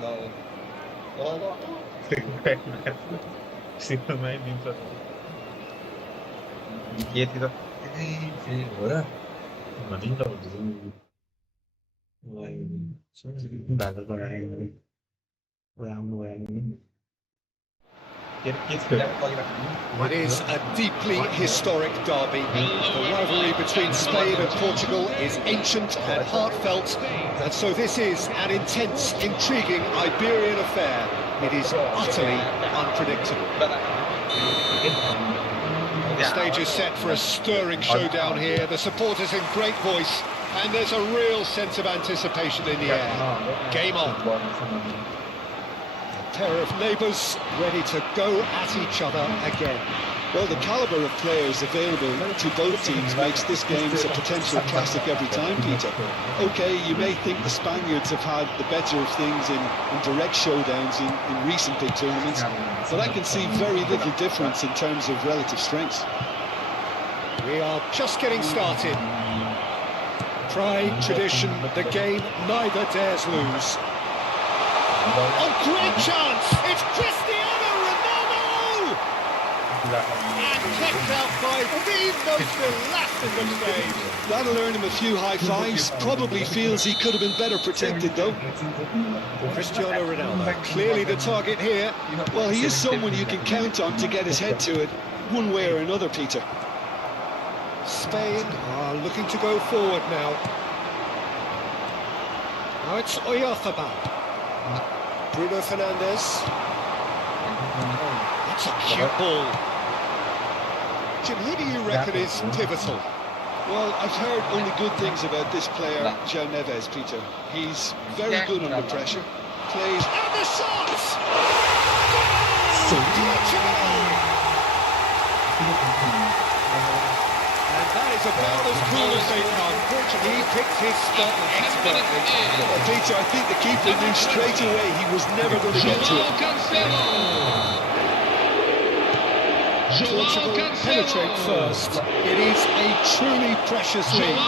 เราเราถึงแปลงแบบซิมไม่มีประตูเกียรติก็มาดิ้นเราดูด่าก็ได้It is a deeply historic derby. The rivalry between Spain and Portugal is ancient and heartfelt, and so this is an intense, intriguing Iberian affair. It is utterly unpredictable. The stage is set for a stirring showdown here. The supporters in great voice, and there's a real sense of anticipation in the air. Game on. A pair of neighbours ready to go at each other again. Well, the calibre of players available to both teams makes this game a potential classic every time, Peter. OK, you may think the Spaniards have had the better of things in direct showdowns in recent big tournaments, but I can see very little difference in terms of relative strengths. We are just getting started. Pride, tradition, the game neither dares lose. A great chance! It's Cristiano Ronaldo! And kept out by the most elastic of saves. That'll earn him a few high fives. Probably feels he could have been better protected, though. Cristiano Ronaldo, clearly the target here. Well, he is someone you can count on to get his head to it, one way or another, Peter. Spain are looking to go forward now. Now it's Oyarzabal. Bruno Fernandes. That's a cute ball. Jim, who do you reckon is pivotal? Well, I've heard only good things about this player, João Neves, Peter. He's very good under pressure. Plays... And the shot! And that is about as cool as they come. He picked his spot expertly. Well, Peter, I think the keeper knew straight away he was never going to get to it. Portugal penetrate first. It is a truly precious lead.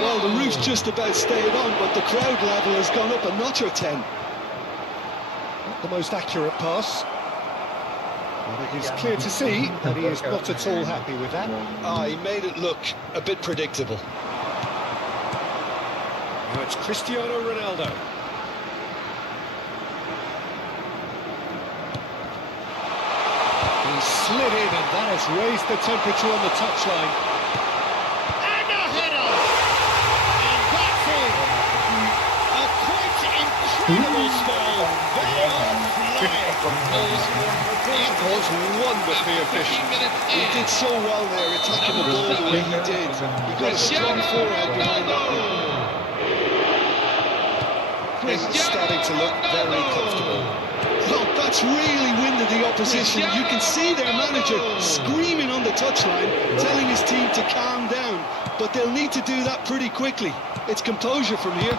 Well, the roof's just about stayed on, but the crowd level has gone up a notch or 10. Not the most accurate pass. But it is clear to see that he is not at all happy with that. He made it look a bit predictable. Now it's Cristiano Ronaldo. He slid in, and that has raised the temperature on the touchline. And a header! And that's it! A quite incredible spell. They are flying. It was wonderfully efficient. He did so well there, attacking the ball the way he did. He got a strong forehand behind that one. It's starting to look very comfortable. Well, that's really winded the opposition. You can see their manager screaming on the touchline, telling his team to calm down. But they'll need to do that pretty quickly. It's composure from here.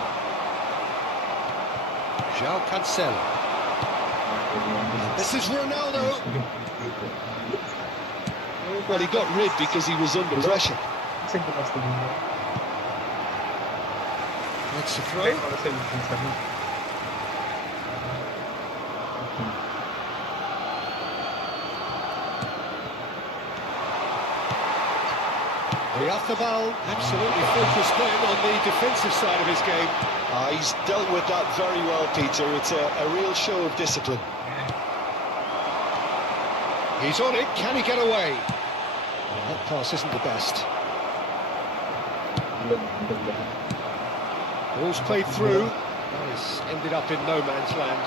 João Cancelo. This is Ronaldo. Well, he got rid because he was under pressure. That's a throw. Oyarzabal absolutely focused then on the defensive side of his game. He's dealt with that very well, Peter. It's a real show of discipline. He's on it. Can he get away? Well, that pass isn't the best. Ball's played through. That has ended up in no man's land.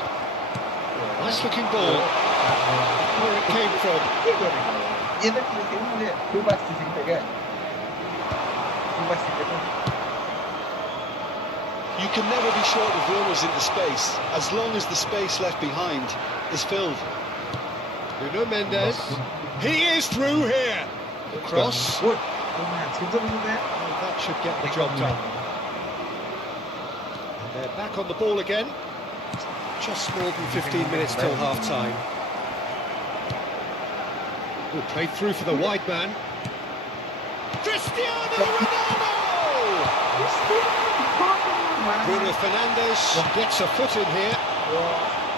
Nice looking ball. Where it came from. You can never be short of runners into space, as long as the space left behind is filled. Nuno Mendes. He is through here. The cross. Oh, that should get the job done. And they're back on the ball again. Just more than 15 minutes till half-time. Oh, played through for the wide man. Cristiano Ronaldo! Bruno Fernandes gets a foot in here.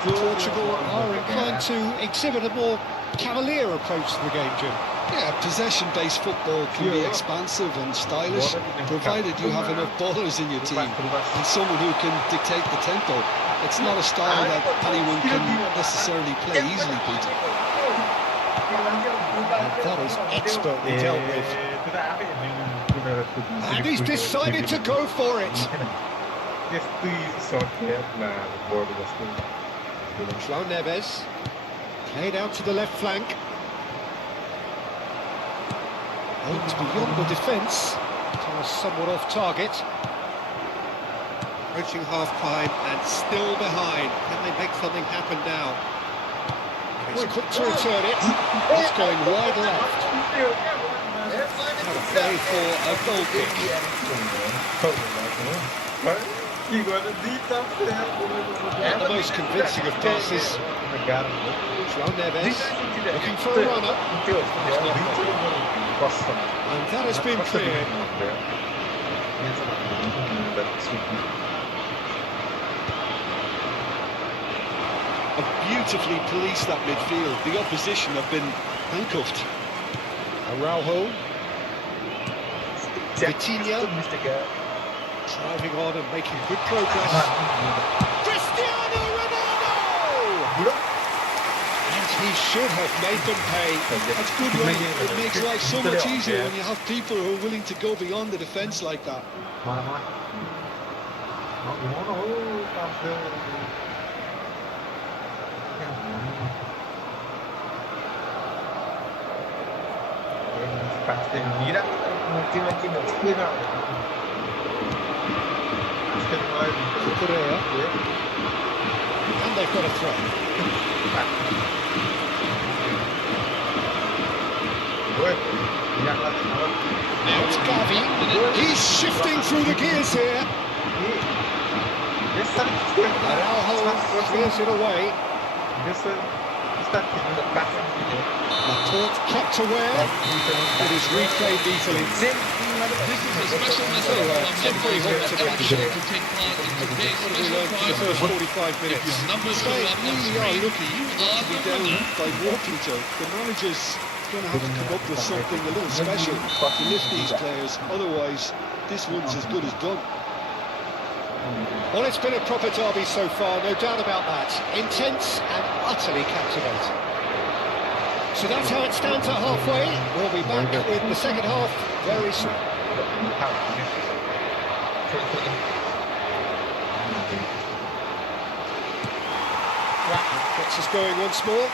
Portugal are inclined to exhibit a more cavalier approach to the game, Jim. Yeah, possession-based football can be expansive and stylish, provided you have enough ballers in your team and someone who can dictate the tempo. It's not a style that anyone can necessarily play easily, Peter. That is expertly dealt with. And he's decided to go for it. João Neves, played out to the left flank. Aimed beyond the defence, somewhat off target. Approaching half-time and still behind. Can they make something happen now? He's quick to return it. He's going wide left. Have a play for a goal kick. Not the most convincing of passes. João Neves looking for a runner. And that has been cleared. Beautifully policed that midfield. The opposition have been handcuffed. Araujo. Vitinha. Driving on and making good progress. Cristiano Ronaldo! And he should have made them pay. That's good running. It makes life so much easier when you have people who are willing to go beyond the defence like that. Correa. And they've got a throw. Now it's Gavi. He's shifting through the gears here. Araujo clears it away. Laporte kept aware. It is replayed easily. This is a special message from every home to take part in today's special The first 45 minutes. They really are looking to be down by war, Peter. The manager's going to have to come up with something a little special to lift these players. Otherwise, this one's as good as done. Well, it's been a proper derby so far, no doubt about that. Intense and utterly captivating. So that's how it stands at halfway. We'll be back with the second half very soon. Gets us going once more.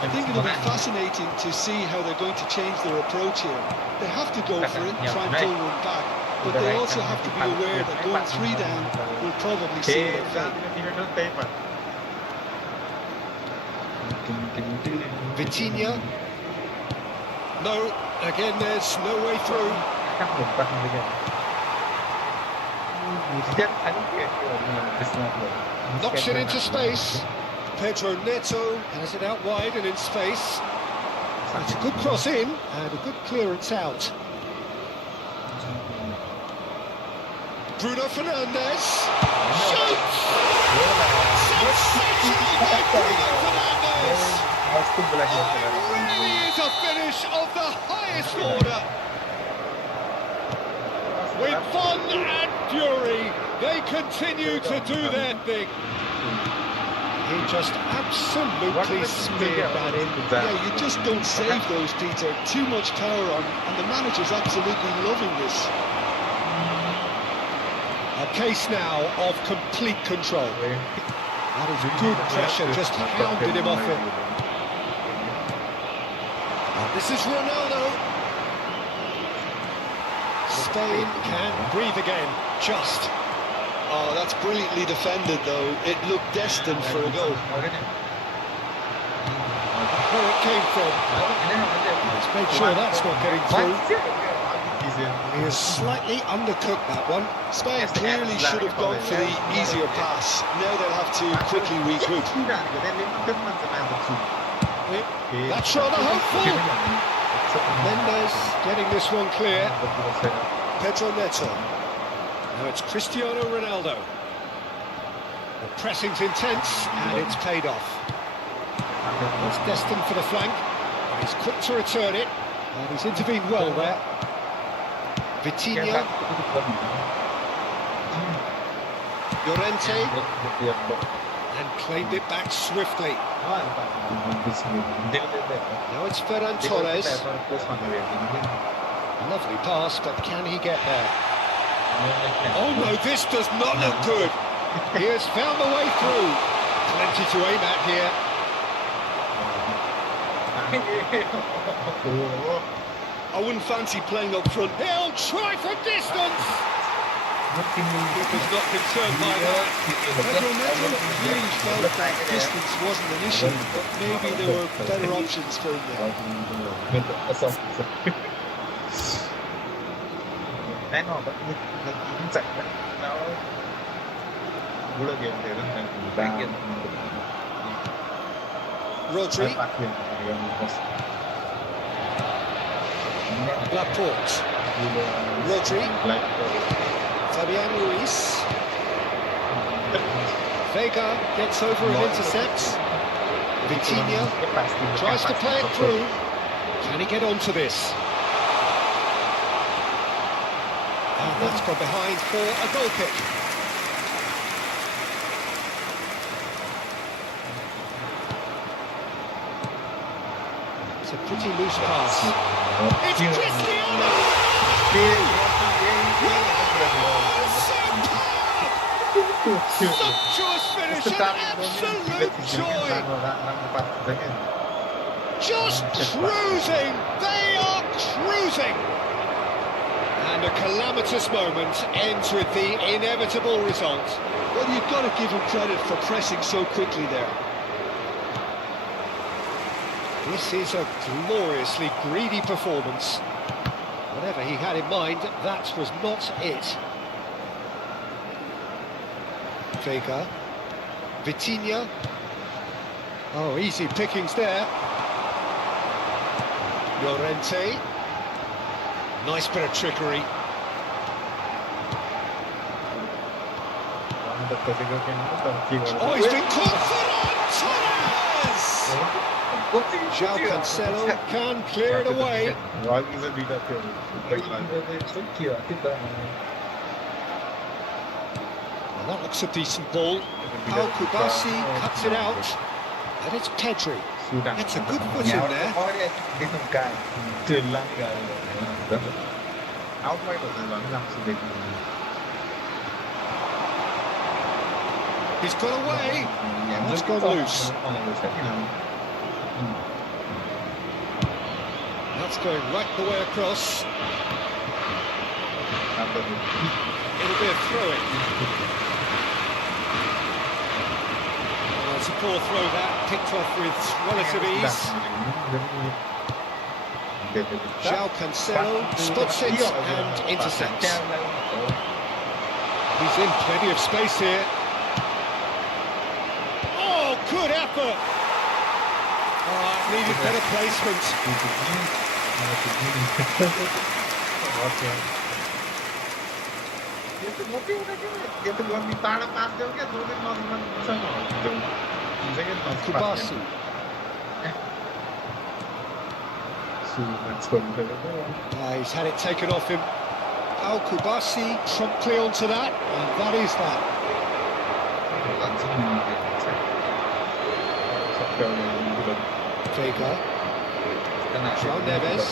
I think it'll be fascinating to see how they're going to change their approach here. They have to go for it and try and pull one back, but they also have to be aware that going 3 down will probably seal their fate. Vitinha. No, again there's no way through. Knocks it into space. Pedro Neto has it out wide and in space. It's a good cross in and a good clearance out. Bruno Fernandes shoots! Sensational by Bruno Fernandes! It really is a finish of the highest order. With fun and fury, they continue to do their thing. He just absolutely speared that in. Yeah, you just don't save those, Peter. Too much power on, and the manager's absolutely loving this. A case now of complete control. That is good pressure, just hounded him off it. And this is Ronaldo. Spain can breathe again, just. Oh, that's brilliantly defended, though. It looked destined for a goal. Where it came from. Let's make sure that's not getting through. He has slightly undercooked that one. Spain clearly should have gone for the easier pass. Now they'll have to quickly regroup. That's rather hopeful. Mendes getting this one clear. Pedro Neto. Now it's Cristiano Ronaldo. The pressing's intense, and it's paid off. It's destined for the flank. And he's quick to return it, and he's intervened well there. Vitinha. Llorente. And claimed it back swiftly. Now it's Ferran Torres. Lovely pass, but can he get there? Oh no, this does not look good. He has found the way through. Plenty to aim at here. I wouldn't fancy playing up front. He'll try for distance. Keeper's not concerned by that. Pedro Neto really felt that distance wasn't an issue, but maybe there were better options for him there. Rodri. Laporte. Rodri. Fabian Ruiz. Vega gets over and intercepts. Vitinha tries to play it through. Can he get onto this? And that's gone behind for a goal kick. It's a pretty loose pass. It's Cristiano! Sumptuous finish, an absolute joy! Just cruising! They are cruising! And a calamitous moment ends with the inevitable result. Well, you've got to give him credit for pressing so quickly there. This is a gloriously greedy performance. Whatever he had in mind, that was not it. Vega. Vitinha. Oh, easy pickings there. Llorente. Nice bit of trickery. Oh, he's been caught for Torres! João Cancelo can clear it away. Well, that looks a decent ball. Al-Kubasi cuts it out. And it's Pedri. It's a good foot in there. He's got away. That's gone loose. That's going right the way across. It'll be a throw-in. Well, it's a poor throw that, picked off with relative ease. João Cancelo spots it and intercepts. He's in plenty of space here. Oh, good effort! Oh, it needed better placement. Kubasi. He's had it taken off him. Al-Kubasi promptly onto that, and that is that. Vega. João Neves.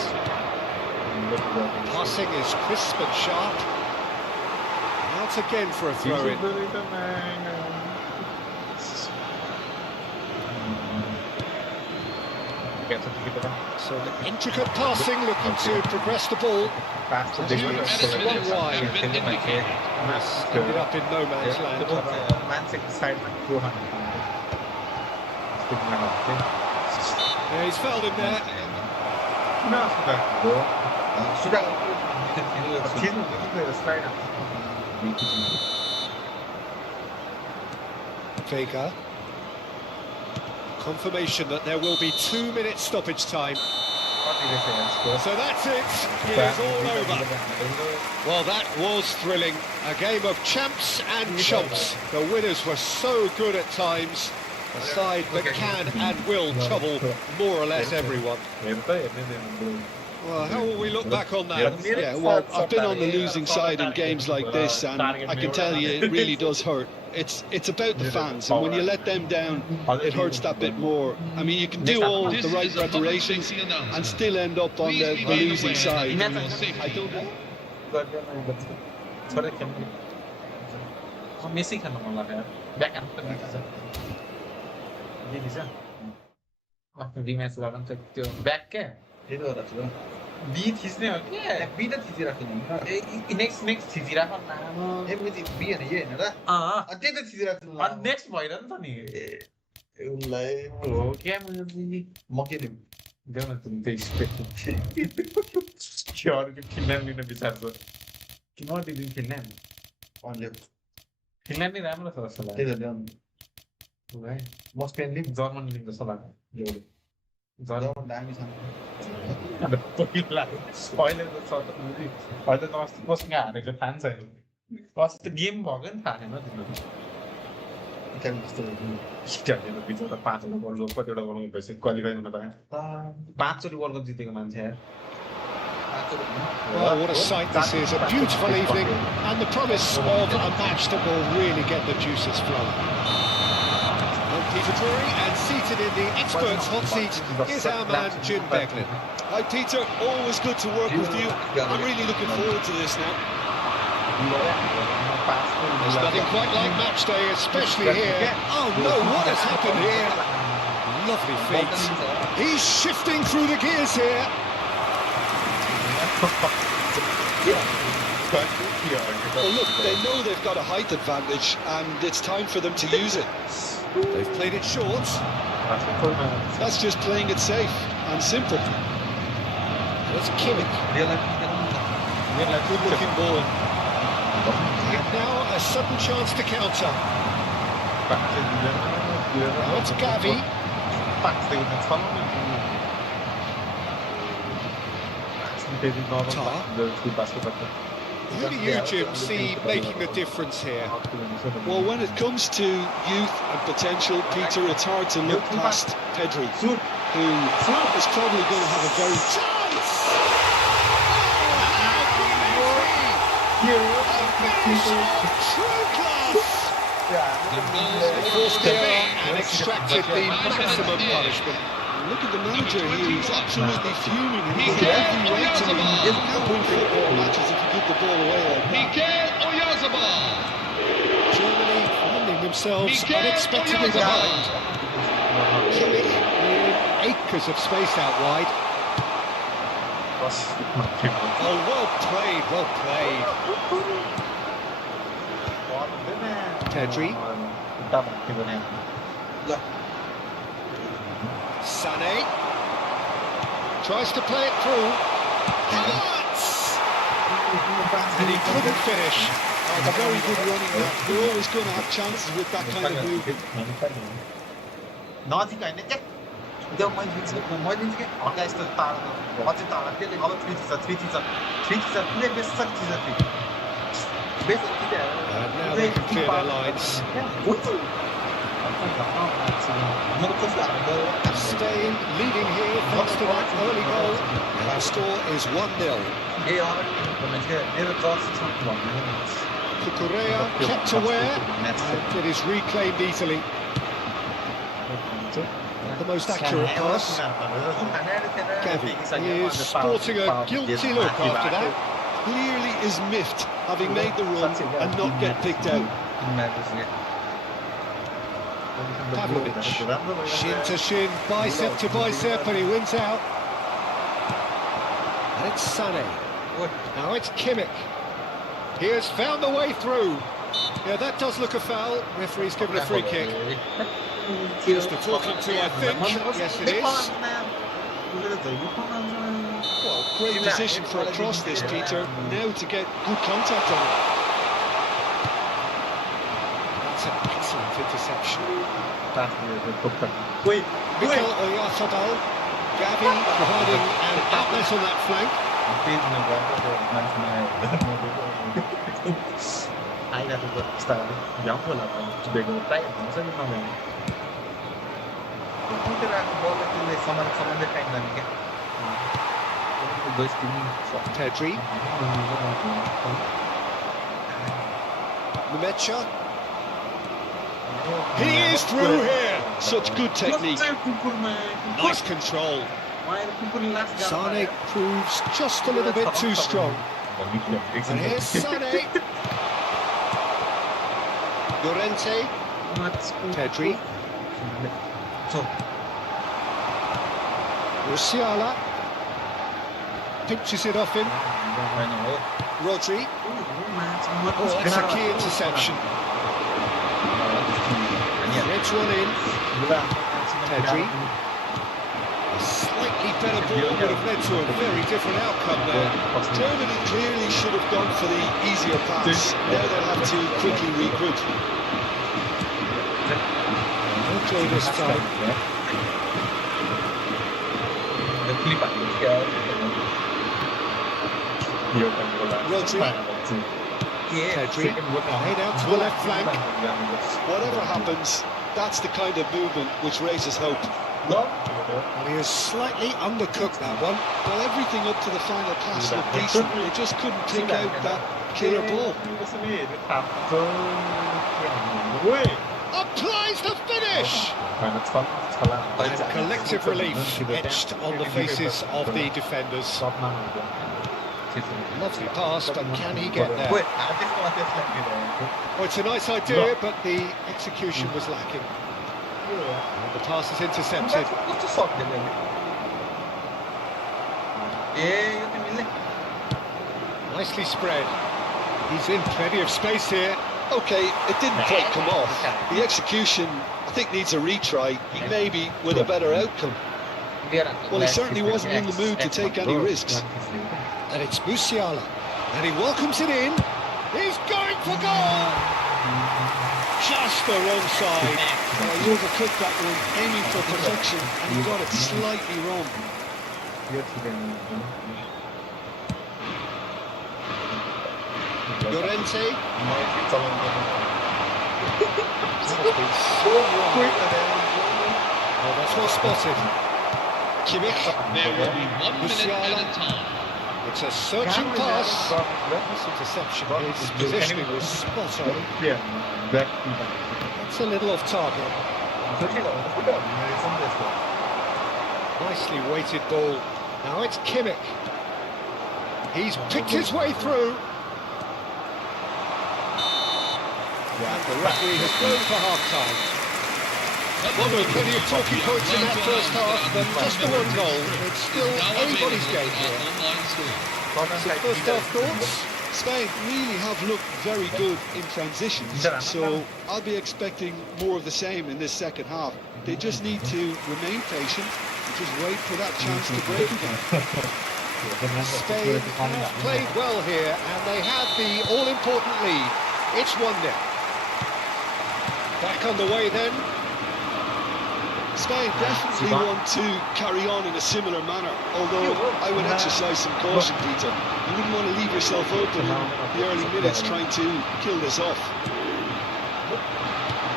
Passing is crisp and sharp. Out again for a throw-in. So the intricate passing, looking to progress the ball. One wide. Ended up in no man's land. Yeah, he's fouled him there. Vega. Confirmation that there will be 2 minutes stoppage time. So that's it. It is all over. Well, that was thrilling. A game of champs and chumps. The winners were so good at times. A side that can and will trouble more or less everyone. Well, how will we look back on that? Yeah, well, I've been on the losing side in games like this, and I can tell you it really does hurt. It's about the fans, and when you let them down, it hurts that bit more. I mean, you can do all the right preparations and still end up on the losing side. I don't know. Messi खेल्न मन लाग्यो back hand पनि छ के दिन्छ आफ्नो rematch गर्न त त्यो ब्याक के त्यही भएर छ बी थिच्ने हो के बी त थिचिराख्नु ए नेक्स्ट थिचिराख न ए बी हैन ये हैन र त्यही त थिचिराख्नु अनि नेक्स्ट भइर नि त नि उसलाई हो के म के दिउँ देऊ न तिमी त्यो स्पेक्ट के अरू के फिनल्यान्ड लिन विचार छ किन दिदिन फिनल्यान्ड अनले फिनल्यान्ड नै राम्रो छ जस्तो लाग्यो त्यही त ल्याउनु है म स्पेन लिग जर्मन लिग जस्तो लाग्यो ल्याउनु जर्मन दामी छ पहिला अहिले त अहिले त अस्ति कोसँग हारेको थाहा नि छैन अस्ति त गेम भएको नि थाहा छैन तिमीहरू इटाली कस्तो इटालीले त बिचरा 5 वटा वर्ल्ड कप कतिवटा वर्ल्ड कप भइसक्यो क्वालिफाई हुन पाएन 5 चोटि वर्ल्ड कप जितेको मान्छे यार Well, what a sight this is. A beautiful evening and the promise of a match that will really get the juices flowing. Peter Drury, and seated in the experts' hot seat is our man Jim Beglin. Hi Peter, always good to work with you. I'm really looking forward to this now. There's nothing quite like match day, especially here. Oh no, what has happened here? Lovely feet. He's shifting through the gears here. Well, look, they know they've got a height advantage, and it's time for them to use it. They've played it short. That's just playing it safe and simple. That's Kimmich. Good-looking ball. And now a sudden chance to counter. Now it's Gavi. Who do you, Jim, see making the difference here? Well, when it comes to youth and potential, Peter, it's hard to look past Pedri, who is probably going to have a very... Chance! True class! They forced the error and extracted the maximum punishment. Look at the manager here, he's absolutely fuming. He's got every right to win football matches if you give the ball away like that. Germany finding themselves unexpectedly behind. Kimmich in acres of space out wide. Oh, well played, well played. Pedri. Sané tries to play it through. Hearts! And he couldn't finish. Oh, very good running that. You're always going to have chances with that kind of movement. नजिक हैन के त्यो मैले दिन्छु के हल्का यस्तो तारा अझै तारा त्यसले अब 3 थिच कुनै बेसक थिच बेसक थिच And now they can clear their lines. Staying leading here thanks to that early goal. And the score is 1-0. Cucurella kept aware, and it is reclaimed easily. The most accurate pass. Gavi is sporting a guilty look after that. Clearly is miffed, having made the run and not get picked out. Pavlovic, shin to shin, bicep to bicep, and he wins out. And it's Sané. Now it's Kimmich. He has found the way through. Yeah, that does look a foul. Referee's given a free kick. Just a talking to, I think. Yes, it is. Well, great position for a cross this, Peter. Now to get good contact on it. That's an excellent interception. Wait, Mikel Oyarzabal. Gavi providing an outlet on that flank. Hai dato questa biancola ci vedo dai non so di nome contra bola que saman de kind nahi hai dois times Pedri. Numecha. He is through here. Such good technique. Nice control. Sane proves just a little bit too strong. And here's Sane. Llorente. Pedri. Musiala. Pinches it off him. Rodri. Oh, that's a key interception. Threads one in. Pedri. A slightly better ball would have led to a very different outcome there. Germany clearly should have gone for the easier pass. Now they'll have to quickly regroup. Okay, this time. Rodri. Pedri. Laid out to the left flank. Whatever happens, that's the kind of movement which raises hope. And he has slightly undercooked that one. Well, everything up to the final pass looked decent. They just couldn't pick out that killer ball. Applies the finish! And collective relief etched on the faces of the defenders. Lovely pass, but can he get there? Well, it's a nice idea, but the execution was lacking. And the pass is intercepted. Nicely spread. He's in plenty of space here. Okay, it didn't quite come off. The execution, I think, needs a retry, maybe with a better outcome. Well, he certainly wasn't in the mood to take any risks. And it's Musiala. And he welcomes it in. He's going for goal! Just the wrong side. Well, he overcooked that one, aiming for perfection, and he got it slightly wrong. Llorente. Oh, that's well spotted. Kimmich. There will be 1 minute at a time. It's a searching pass. This interception, his positioning was spot on. That's a little off target. Nicely weighted ball. Now it's Kimmich. He's picked his way through. And the referee has blown for half-time. Well, there were plenty of talking points in that first half, but just the one goal. It's still anybody's game here. So first half thoughts? Spain really have looked very good in transitions, so I'll be expecting more of the same in this second half. They just need to remain patient and just wait for that chance to break again. Spain have played well here, and they have the all-important lead. It's 1-0. Back on the way then. Spain definitely want to carry on in a similar manner, although I would exercise some caution, Peter. You wouldn't want to leave yourself open in the early minutes trying to kill this off.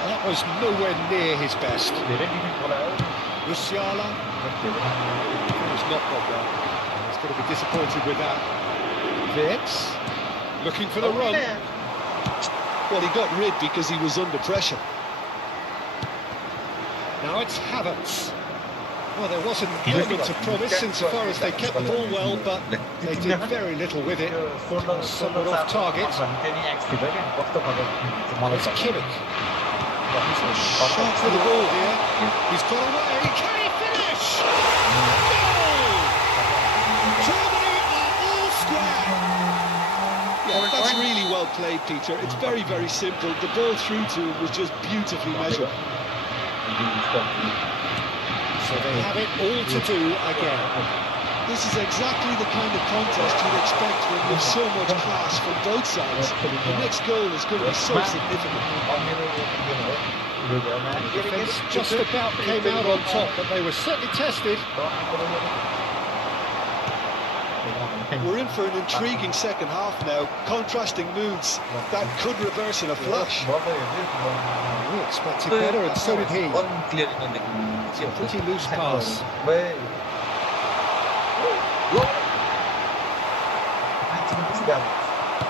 That was nowhere near his best. Musiala. He's not got that. He's going to be disappointed with that. Vitz. Looking for the run. Well, he got rid because he was under pressure. Now it's Havertz. Well, there was an element of promise insofar as they kept the ball well, but they did very little with it. Somewhat off target. It's Kimmich. Shot for the ball here. He's got away. Can he finish? Goal! Germany are all square. Yeah, that's really well played, Peter. It's very, very simple. The ball through to him was just beautifully measured. So they have it all to do again. This is exactly the kind of contest you'd expect when there's so much class from both sides. The next goal is going to be so significant. Defence just about came out on top, but they were certainly tested. We're in for an intriguing second half now. Contrasting moods that could reverse in a flash. We expected better, and so did he. It's a pretty loose pass.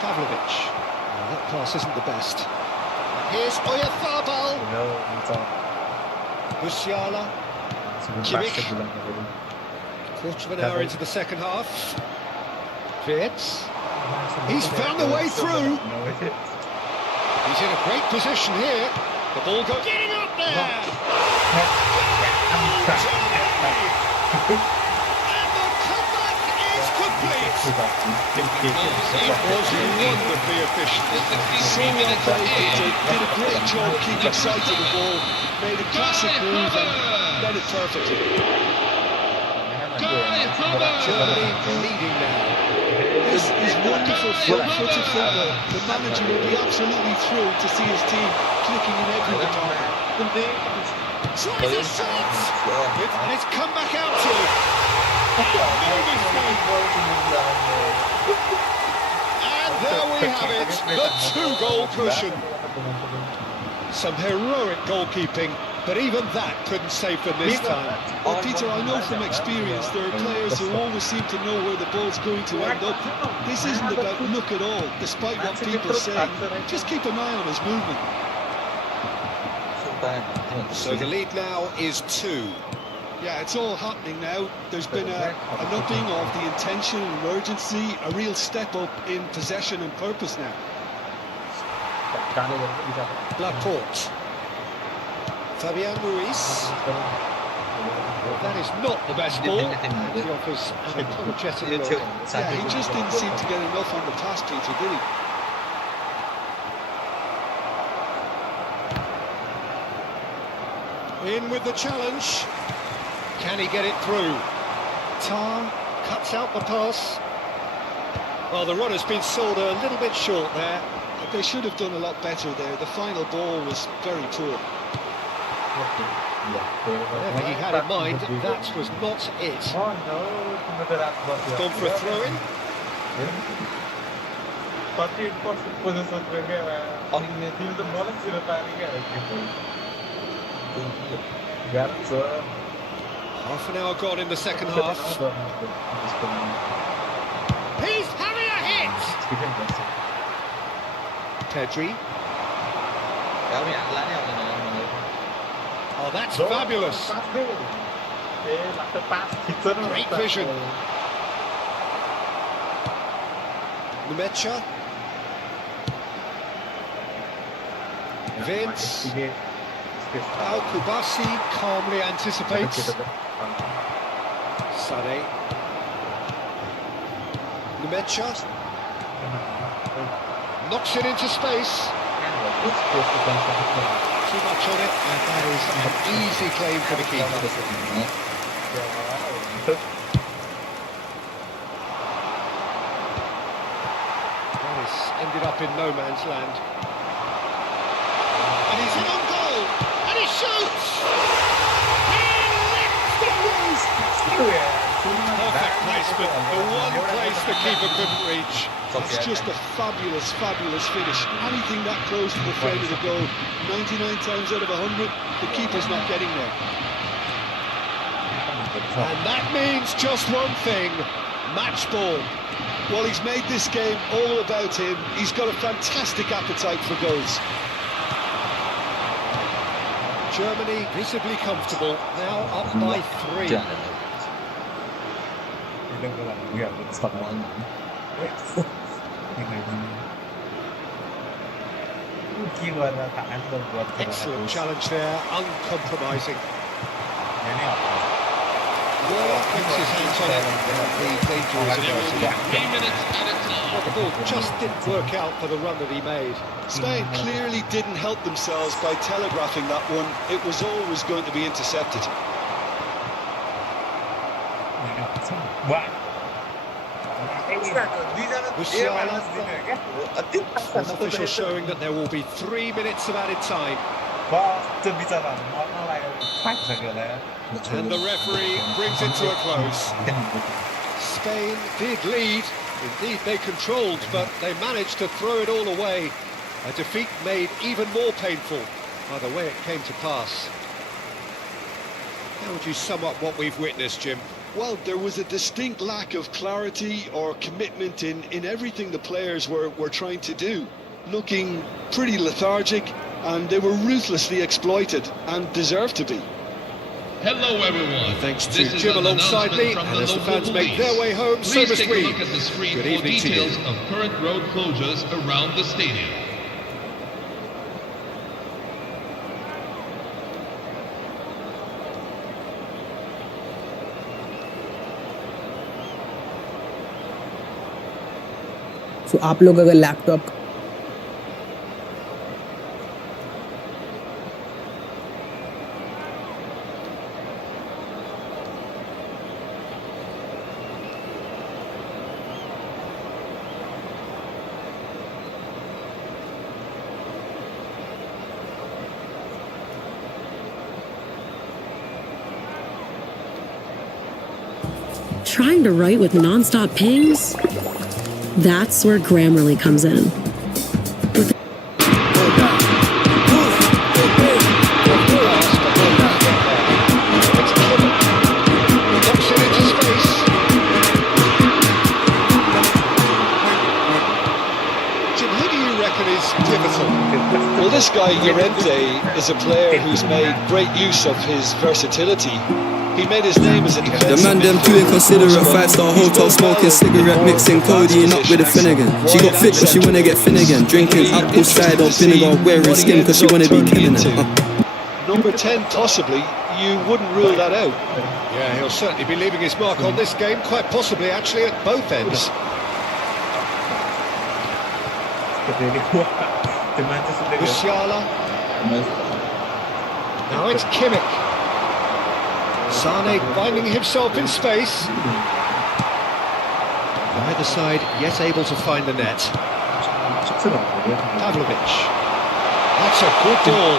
Pavlovic. That pass isn't the best. Here's Oyarzabal. Musiala. Kimmich. Quarter of an hour into the second half. Fitz. He's found the way through. He's in a great position here. The ball goes. Getting up there! And the comeback is complete. It was wonderfully efficient. So well played, Peter. Did a great job keeping sight of the ball. Made a classic move and led it perfectly. Germany leading now. This is wonderful front-footed football. The manager will be absolutely thrilled to see his team clicking in every department. Tries a shot! And it's come back out to him. No mistake. And there we have it, the two-goal cushion. Some heroic goalkeeping, but even that couldn't save them this time. Well, Peter, I know from experience there are players who always seem to know where the ball's going to end up. This isn't about luck at all, despite what people say. Just keep an eye on his movement. So the lead now is 2. Yeah, it's all happening now. There's been an upping of the intention and urgency, a real step up in possession and purpose now. Laporte. Fabian Ruiz. That is not the best ball. He offers an apologetic look. Yeah, he just didn't seem to get enough on the pass, Peter, did he? In with the challenge. Can he get it through? Tar cuts out the pass. Well, the runner's been sold a little bit short there. They should have done a lot better there. The final ball was very poor. Whatever he had in mind, that was not it. Gone for a throw-in. Half an hour gone in the second half. He's having a hit! Pedri. Oh, that's fabulous. Great vision. Numecha. Vince. Al-Kubasi calmly anticipates. Sade. Numecha. Knocks it into space. Too much on it, and that is an easy claim for the keeper. That has ended up in no man's land. And he's in on goal, and he shoots! He lifts the roof! Perfect placement, the one place the keeper couldn't reach. It's just a fabulous, fabulous finish. Anything that close to the frame of the goal, 99 times out of 100, the keeper's not getting there. And that means just one thing, match ball. Well, he's made this game all about him. He's got a fantastic appetite for goals. Germany visibly comfortable, now up by 3. Excellent challenge there, uncompromising. Well, gets his hands on it. The danger is averted. 3 minutes at a time. Well, the ball just didn't work out for the run that he made. Spain clearly didn't help themselves by telegraphing that one. It was always going to be intercepted. Musiala. An official showing that there will be 3 minutes of added time. 这比赛吧，拿来看这个嘞。And the referee brings it to a close. Spain did lead. Indeed, they controlled, but they managed to throw it all away. A defeat made even more painful by the way it came to pass. How would you sum up what we've witnessed, Jim? Well, there was a distinct lack of clarity or commitment in everything the players were trying to do. Looking pretty lethargic, and they were ruthlessly exploited and deserved to be. Hello, everyone. Thanks to This is Jim an alongside me, announcement from and the as the local fans make police. their way home, so Please must take a we. look at the screen Good for evening to you. details of current road closures around the stadium. सो आप लोग अगर laptop Trying to write with non-stop pings? That's where Grammarly comes in. Well, this guy, Llorente, is a player who's made great use of his versatility. He made his name as a defensive The man them too inconsiderate, five-star hotel smoking cigarette, mixing codeine up with a Finnegan. She got fit but she wanna get Finnegan, drinking apple cider vinegar, wearing skin cause she wanna be killing it. Number 10 possibly, you wouldn't rule that out. Yeah, he'll certainly be leaving his mark on this game, quite possibly actually at both ends. Musiala. Now it's Kimmich. Sane finding himself in space. Either side yet able to find the net. Pavlovic. That's a good ball.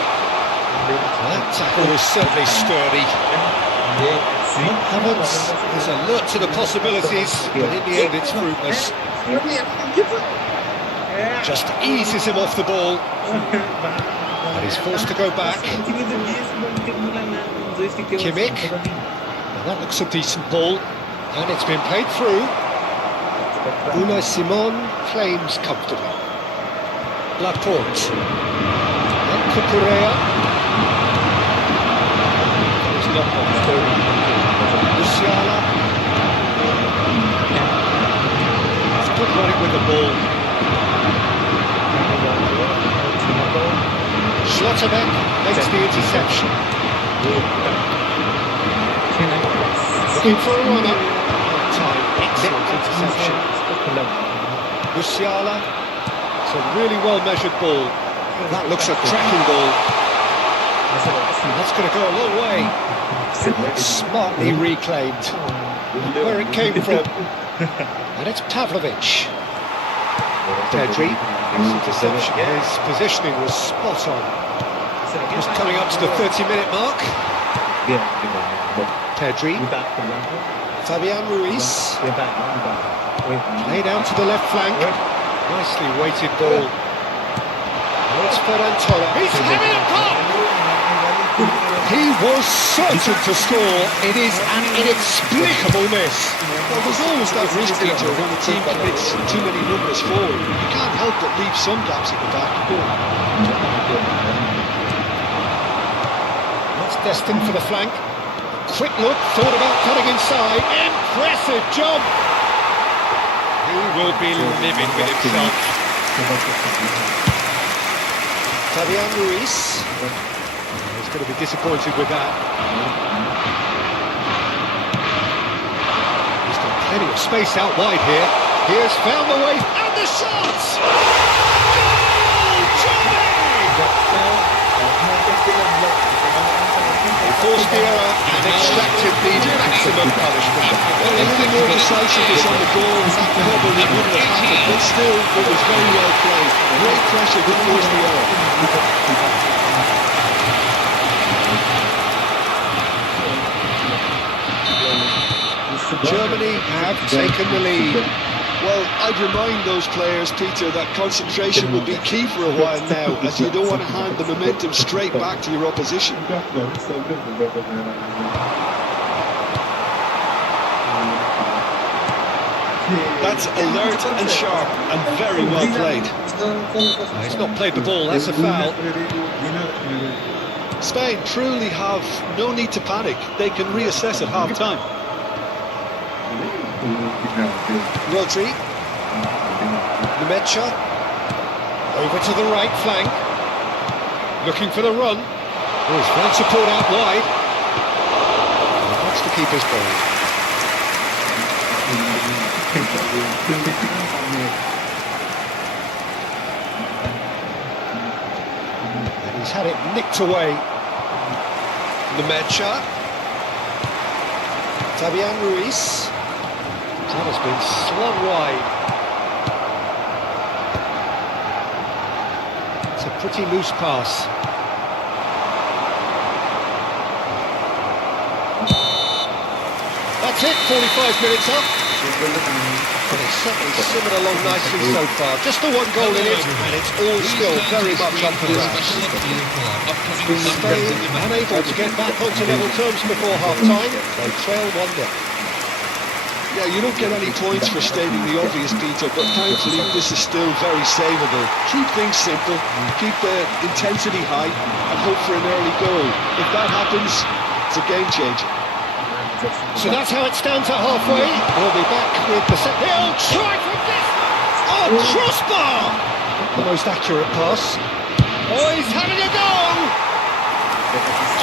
That tackle was certainly sturdy. Havertz is alert to the possibilities, but in the end it's fruitless. Just eases him off the ball. And he's forced to go back. Kimmich. And that looks a decent ball. And it's been played through. Unai Simon claims comfortably. Laporte. And Cucurella. Musiala. He's good running with the ball. Schlotterbeck makes the interception. Looking for a runner. Time, excellent interception. Musiala. It's a really well-measured ball. That looks a cracking ball. That's going to go a long way. Smartly reclaimed. Where it came from. And it's Pavlovic. Pedri. His interception. His positioning was spot on. Just coming up to the 30-minute mark. Pedri. Fabian Ruiz. Played out to the left flank. Nicely weighted ball. It's Ferran Torres. He's having a pop! He was certain to score. It is an inexplicable miss. Well, there's always that risk, Peter, when the team commits too many numbers forward. You can't help but leave some gaps at the back. That's destined for the flank. Quick look, thought about cutting inside. Impressive job! He will be livid with himself. Fabian Ruiz. He's going to be disappointed with that. He's got plenty of space out wide here. He has found the way, and the shot! Goal! Johnny! He forced the error and extracted the maximum punishment. Well, anything more decisiveness on the goal, that probably wouldn't have happened, but still, it was very well played. Great pressure to force the error. Germany have taken the lead. Well, I'd remind those players, Peter, that concentration will be key for a while now, as you don't want to hand the momentum straight back to your opposition. That's alert and sharp and very well played. He's not played the ball, that's a foul. Spain truly have no need to panic. They can reassess at half-time. Rodri. Nemecha. Over to the right flank. Looking for the run. Oh, he's found support out wide. That's the keeper's ball. And he's had it nicked away. Nemecha. Fabian Ruiz. That has been slung wide. It's a pretty loose pass. That's it, 45 minutes up. And it's certainly simmered along nicely so far. Just the one goal in it, and it's all still very much up for grabs. Spain unable to get back onto level terms before half-time. They trail 1-0. Yeah, you don't get any points for stating the obvious, Peter, but thankfully this is still very savable. Keep things simple, keep the intensity high, and hope for an early goal. If that happens, it's a game changer. So that's how it stands at halfway. We'll be back with the set. He'll try from distance! Oh, crossbar! The most accurate pass. Oh, he's having a go!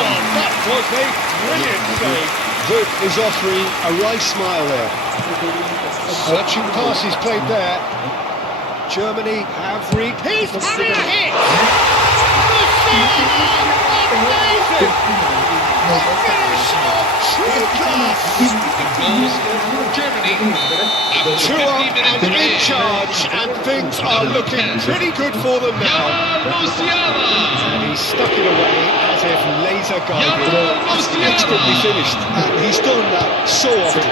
Oh, that was a brilliant save. Hood is offering a right smile there. Searching pass is played there. Germany have He's having a hit! Amazing! The finish of true class! Goals for Germany. 2 up and in charge, and things are looking pretty good for them now. And he's stuck it away as if laser guided. Expertly finished, and he's done that so often.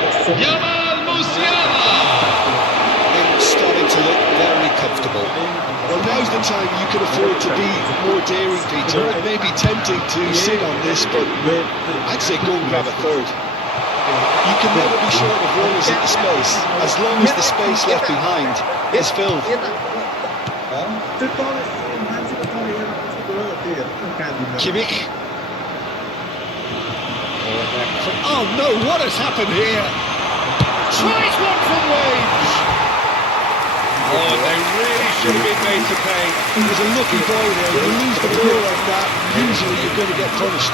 Things starting to look very comfortable. Well, now's the time you can afford to be more daring, Peter. It may be tempting to sit on this, but I'd say go and grab a third. You can never be short of runners in the space, as long as the space left behind is filled. Kimmich. Oh no, what has happened here? Tries one from range. Oh, they really should have been made to pay. He was a lucky boy there. You lose the ball like that, usually you're going to get punished.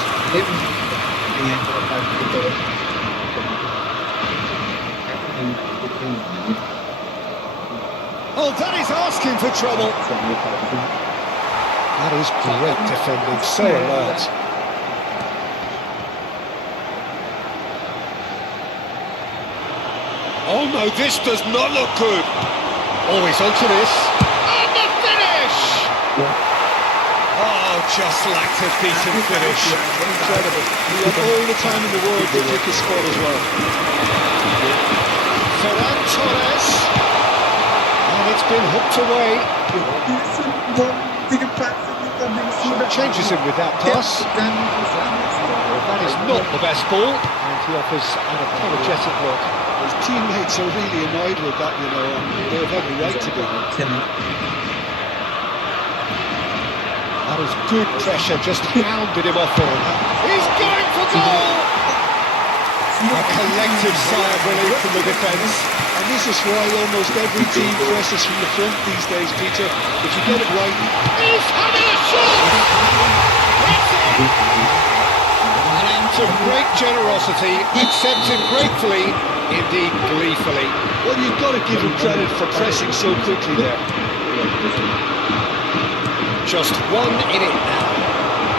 Oh, that is asking for trouble. That is great defending, so alert. Oh no, this does not look good. Oh, he's onto this. And the finish! Oh, just lacked a decent finish. Incredible. He had all the time in the world to pick his spot as well. Ferran Torres. And it's been hooked away. Changes him with that pass. That is not the best ball. And he offers an apologetic look. His teammates are really annoyed with that, you know, and they have every right to be. That is good pressure, just hounded him off there. He's going for goal! A collective sigh of relief from the defence. And this is why almost every team presses from the front these days, Peter. If you get it right... He's having a shot! An act of great generosity, accepted gratefully, indeed gleefully. Well, you've got to give him credit for pressing so quickly there. Just one in it now.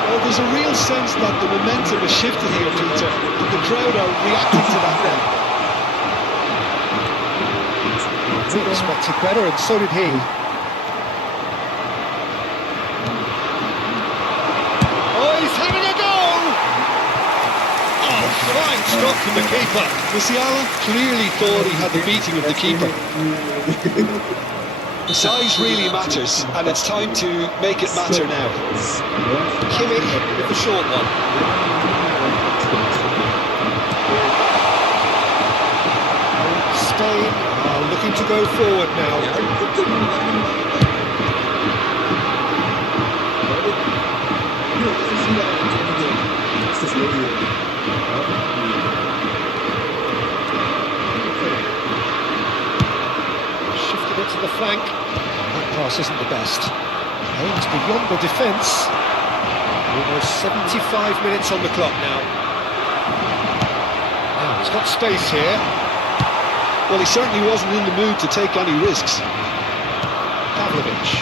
Well, there's a real sense that the momentum has shifted here, Peter. And the crowd are reacting to that now. He expected better, and so did he. Oh, he's having a go! Oh, fine stop from the keeper. Musiala clearly thought he had the beating of the keeper. Size really matters, and it's time to make it matter now. Kimmich with the short one. Spain are looking to go forward now. Shifted it to the flank. That pass isn't the best. Aims beyond the defence. Almost 75 minutes on the clock now. Now he's got space here. Well, he certainly wasn't in the mood to take any risks. Pavlovic.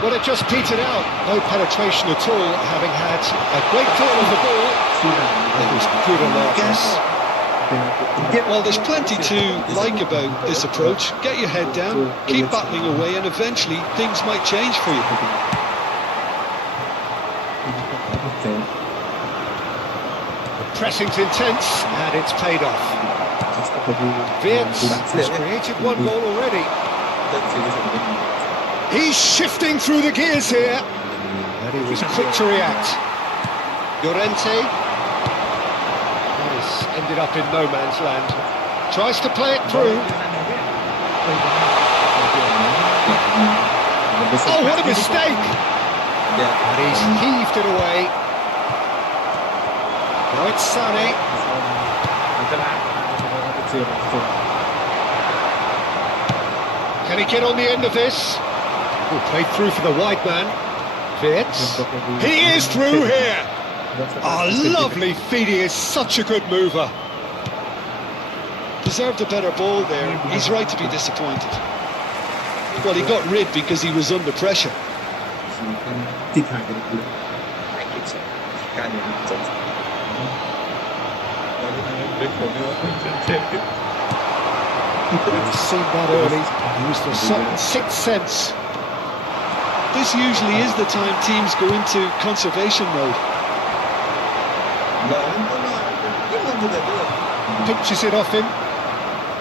Well, it just petered out. No penetration at all, having had a great deal of the ball. It was good alertness. Well, there's plenty to like about this approach. Get your head down, keep battling away, and eventually things might change for you. The pressing's intense, and it's paid off. Wirtz has created one goal already. He's shifting through the gears here, and he was quick to react. Llorente has ended up in no man's land. Tries to play it through. Oh, what a mistake! And he's heaved it away. Now it's Sané. Can he get on the end of this? Oh, played through for the wide man. Wirtz. He is through here. Lovely feed. He is such a good mover. Deserved a better ball there. He's right to be disappointed. Well, he got rid because he was under pressure. He's seen that early. He used a certain sixth sense. This usually is the time teams go into conservation mode. Pinches it off him.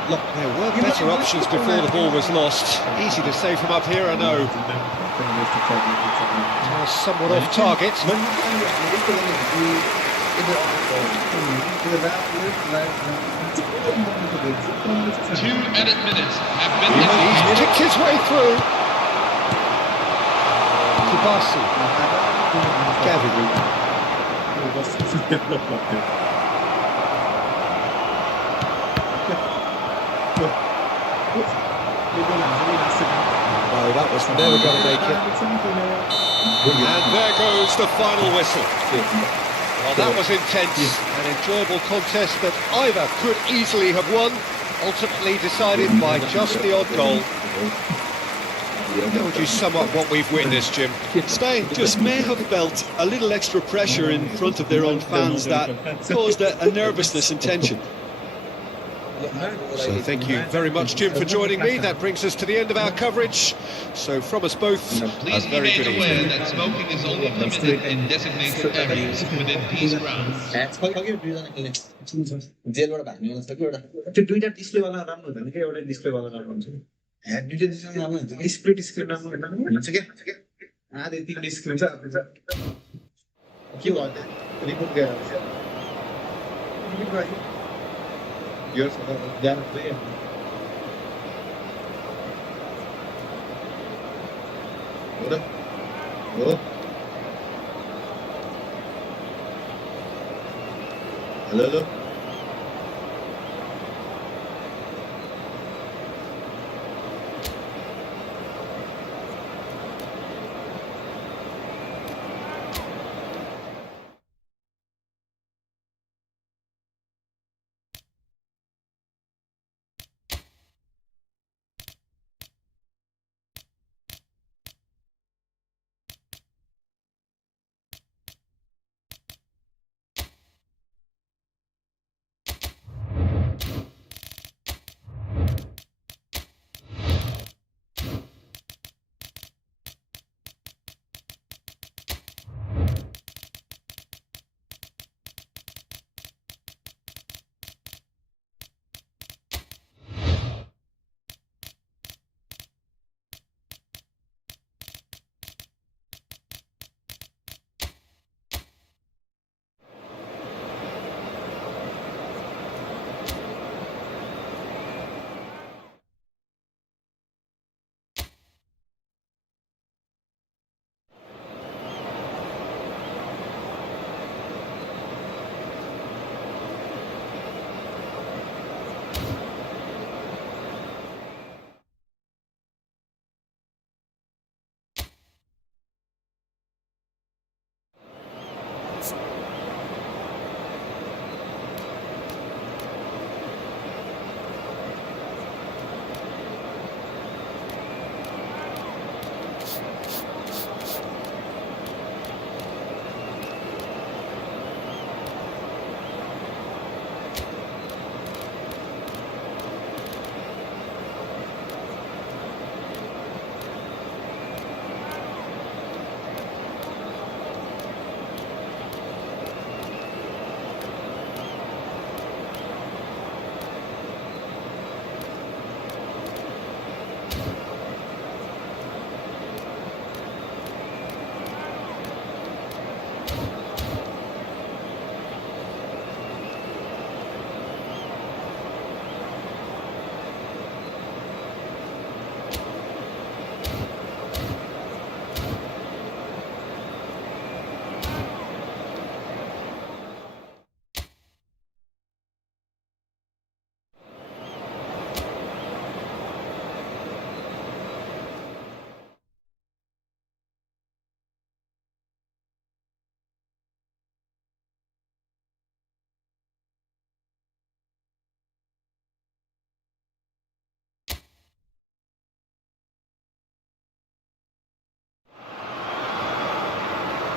There were better options before the ball was lost. Easy to say from up here, I know. Somewhat off target. 2 added minutes have been He's kicked his way through. Kubasi. Gavi. No, that was never going to make it. And there goes the final whistle. Well, that was intense, an enjoyable contest that either could easily have won, ultimately decided by just the odd goal. How would you sum up what we've witnessed, Jim? Spain just may have felt a little extra pressure in front of their own fans that caused a nervousness and tension. So thank you very much, Jim, for joining me. That brings us to the end of our coverage. So from us both, Please a be very made good aware evening. that smoking is only permitted in designated areas within peace grounds. जेलबाट भाग्नु सक्यो एउटा त्यो दुईटा display वाला राम्रो हुँदैन कि एउटा display वाला राम्रो हुन्छ दुईटा डिस्प्ले राम्रो हुन्छ स्प्लिट स्क्रिन राम्रो हुन्छ क्या आधे तिनवटा स्क्रिन छ के भयो रिपोर्ट गएर रिपोर्ट गयो यो जानु चाहिँ हो र हो hello hello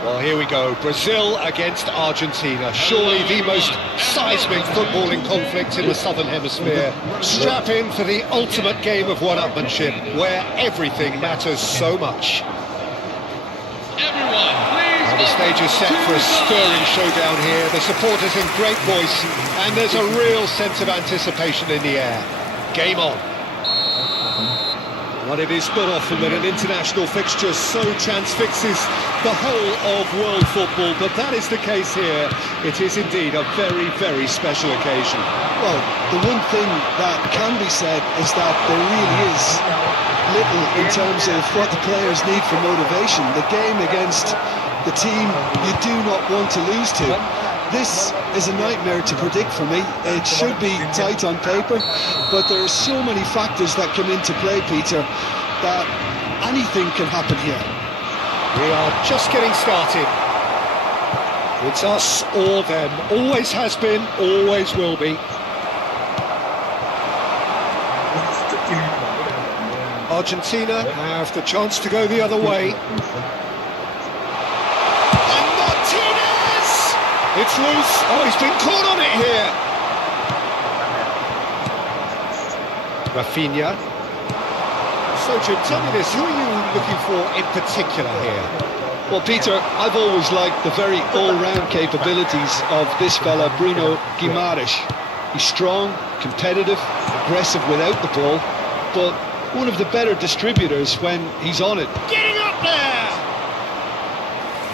Well, here we go. Brazil against Argentina. Surely the most seismic footballing conflict in the Southern Hemisphere. Strap in for the ultimate game of one-upmanship, where everything matters so much. Everyone, please. Well, the stage is set for a stirring showdown here. The supporters in great voice, and there's a real sense of anticipation in the air. Game on. Well, it is not often that an international fixture so transfixes the whole of world football, but that is the case here. It is indeed a very, very special occasion. Well, the one thing that can be said is that there really is little in terms of what the players need for motivation. The game against the team you do not want to lose to. This is a nightmare to predict for me. It should be tight on paper, but there are so many factors that come into play, Peter, that anything can happen here. We are just getting started. It's us or them. Always has been, always will be. Argentina have the chance to go the other way. It's loose. Oh, he's been caught on it here. Rafinha. So, Jim, tell me this. Who are you looking for in particular here? Well, Peter, I've always liked the very all-round capabilities of this fella, Bruno Guimaraes. He's strong, competitive, aggressive without the ball, but one of the better distributors when he's on it. Getting up there!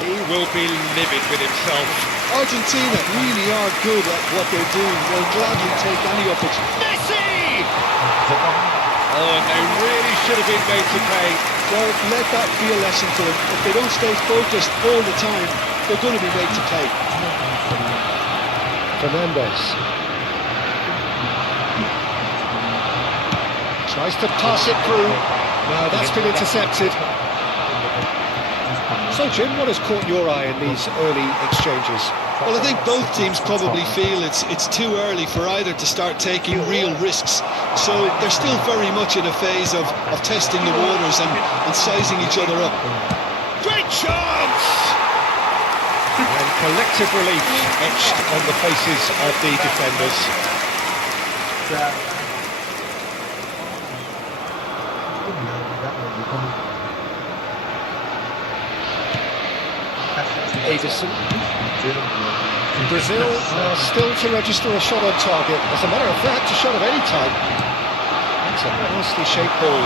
He will be livid with himself. Argentina really are good at what they're doing. They'll gladly take any opportunity. Messi! Oh, and they really should have been made to pay. Well, let that be a lesson to them. If they don't stay focused all the time, they're going to be made to pay. Fernandes. Tries to pass it through. No, that's been intercepted. So, Jim, what has caught your eye in these early exchanges? Well, I think both teams probably feel it's too early for either to start taking real risks. So they're still very much in a phase of testing the waters and sizing each other up. Great chance! And collective relief etched on the faces of the defenders. Edison. Brazil still to register a shot on target. As a matter of fact, a shot of any type. That's a nicely shaped ball.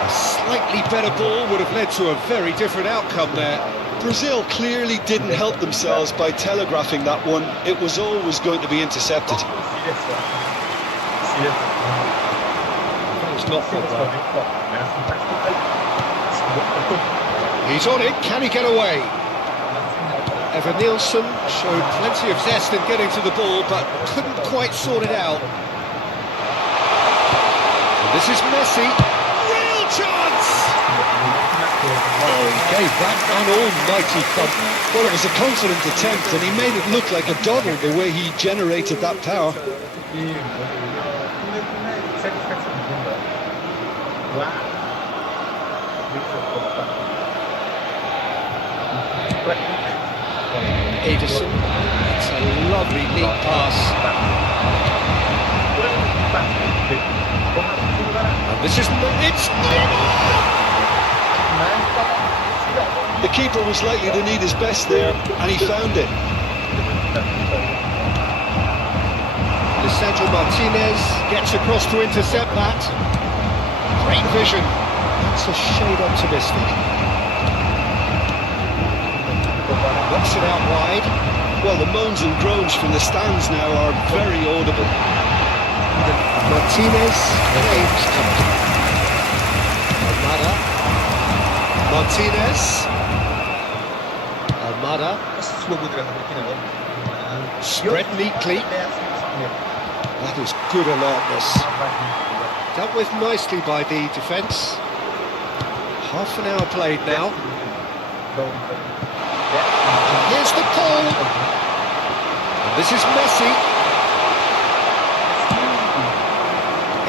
A slightly better ball would have led to a very different outcome there. Brazil clearly didn't help themselves by telegraphing that one. It was always going to be intercepted. That was not good, though. He's on it, can he get away? Evan Nielsen showed plenty of zest in getting to the ball, but couldn't quite sort it out. And this is Messi. Real chance! Oh, he gave that an almighty thump. Well, it was a confident attempt, and he made it look like a doddle the way he generated that power. Ederson, it's a lovely neat pass. And this is, it's The keeper was likely to need his best there, and he found it. Lisandro Martinez gets across to intercept that. Great vision. That's a shade optimistic. Knocks it out wide. Well, the moans and groans from the stands now are very audible. Martinez claims Almada. Martinez. Almada. Spread neatly. That is good alertness. Dealt with nicely by the defence. Half an hour played now. Here's the call. And this is Messi.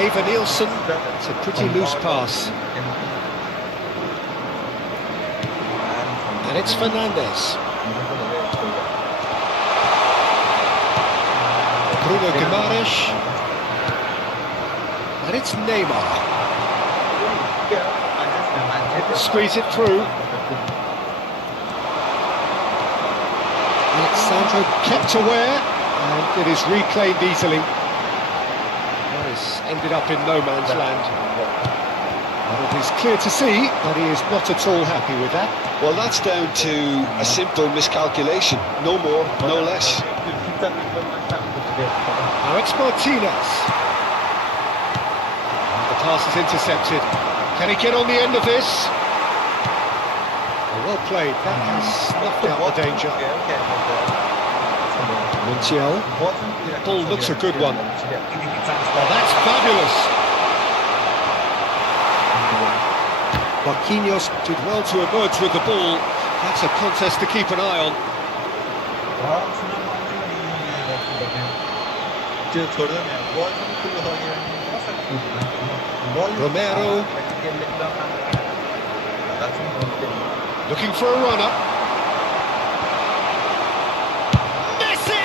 Eva Nielsen. It's a pretty loose pass. And it's Fernandes. Bruno Guimaraes. And it's Neymar. Squeeze it through. Alexandro kept aware, and it is reclaimed easily. That has ended up in no man's land. And it is clear to see that he is not at all happy with that. Well, that's down to a simple miscalculation. No more, no less. Now it's Martinez. And the pass is intercepted. Can he get on the end of this? Well played, that has snuffed out the danger. Montiel. Ball looks a good one. Oh, that's fabulous. Marquinhos did well to emerge with the ball. That's a contest to keep an eye on. Romero. Looking for a runner. Messi!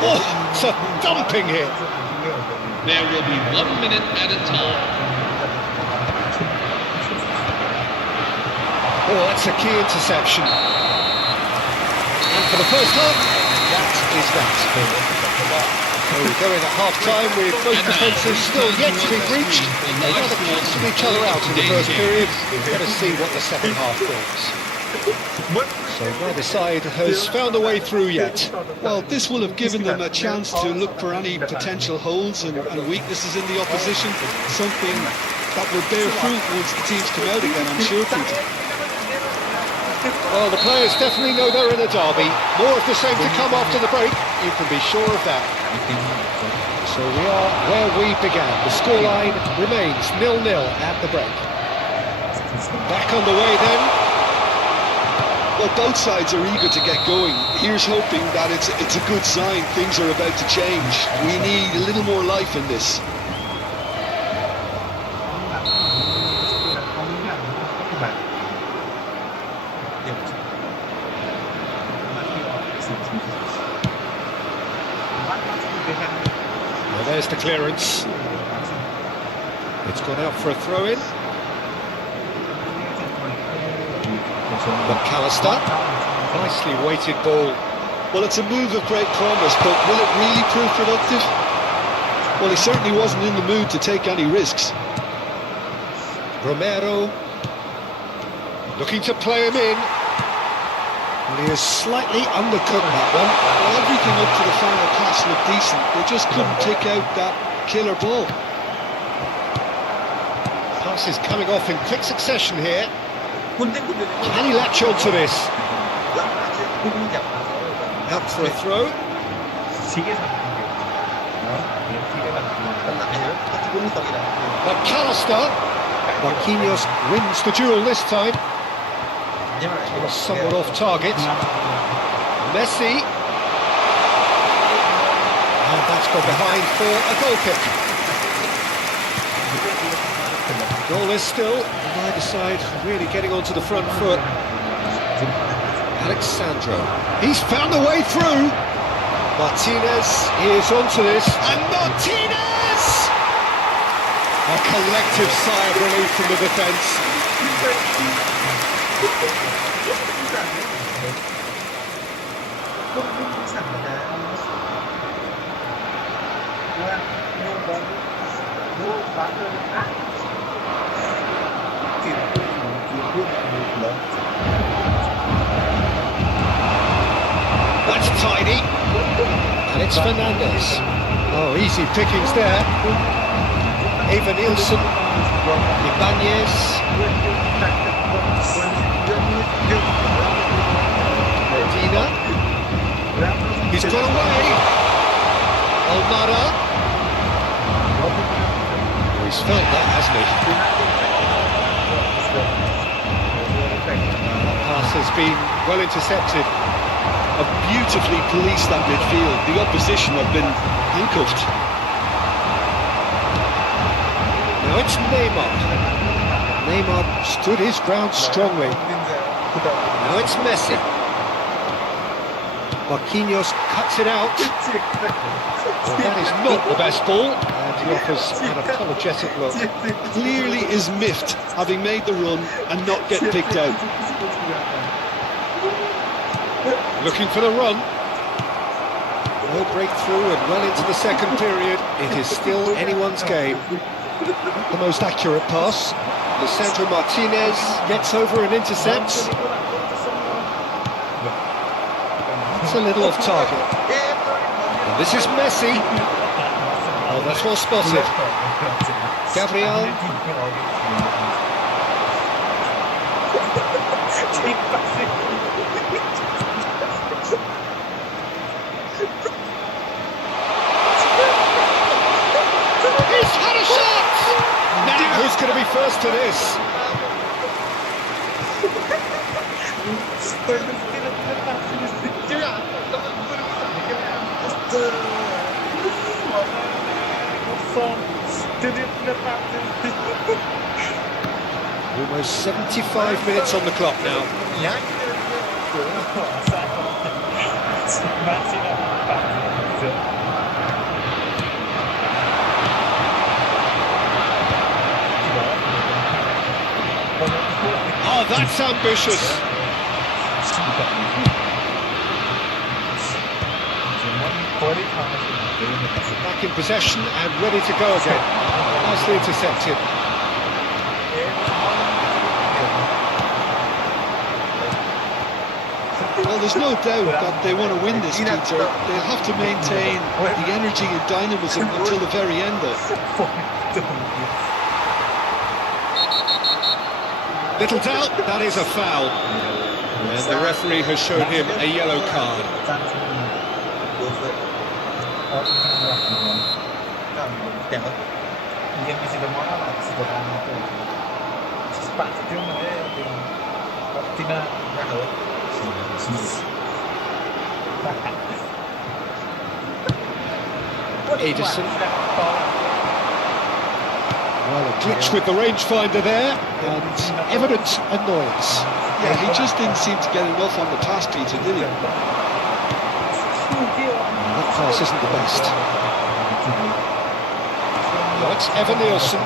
Oh, it's a dumping hit. There will be 1 minute at a time. Oh, that's a key interception. And for the first half, that is that. So we go in at half-time with both defences still yet to be breached. They rather cancelled each other out in the first period. Let us see what the second half brings. So neither side has found a way through yet. Well, this will have given them a chance to look for any potential holes and weaknesses in the opposition. Something that will bear fruit once the teams come out again, I'm sure, Peter. Well, the players definitely know they're in a derby. More of the same to come after the break, you can be sure of that. So we are where we began. The scoreline remains 0-0 at the break. Back on the way then. Well, both sides are eager to get going. Here's hoping that it's a good sign. Things are about to change. We need a little more life in this. Well, there's the clearance. It's gone out for a throw-in. McAllister. Nicely weighted ball. Well, it's a move of great promise, but will it really prove productive? Well, he certainly wasn't in the mood to take any risks. Romero. Looking to play him in. And he is slightly undercooked that one. Well, everything up to the final pass looked decent. They just couldn't pick out that killer ball. Pass is coming off in quick succession here. Can he latch on to this? Out for a throw. McAllister. Marquinhos wins the duel this time. Was somewhat off target. Messi. And that's gone behind for a goal kick. Goal is still, neither side really getting onto the front foot. Alexandro. He's found the way through. Martinez is onto this. And Martinez! A collective sigh of relief from the defence. That's tidy. And it's Fernandez. Oh, easy pickings there. Eva Nielsen. Ibanez. Medina. He's got away. Almada. He's felt that, hasn't he? That pass has been well intercepted. Have beautifully policed that midfield. The opposition have been handcuffed. Now it's Neymar. Neymar stood his ground strongly. Now it's Messi. Marquinhos cuts it out. Well, that is not the best ball. And he offers an apologetic look. Clearly is miffed, having made the run and not get picked out. Looking for the run. No breakthrough and well into the second period. It is still anyone's game. Not the most accurate pass. Lisandro Martinez gets over and intercepts. It's a little off target. And this is Messi. Oh, that's well spotted. Gabriel. He's had a shot! Now who's going to be first to this? Almost 75 minutes on the clock now. Oh, that's ambitious. Back in possession and ready to go again. Nicely intercepted. Well, there's no doubt that they want to win this, Peter. They'll have to maintain the energy and dynamism until the very end there. Little doubt, that is a foul. And the referee has shown him a yellow card. Edison. Well, a glitch with the rangefinder there, and evident annoyance. Yeah, he just didn't seem to get enough on the pass, Peter, did he? That pass isn't the best. Well, it's Evan Nielsen.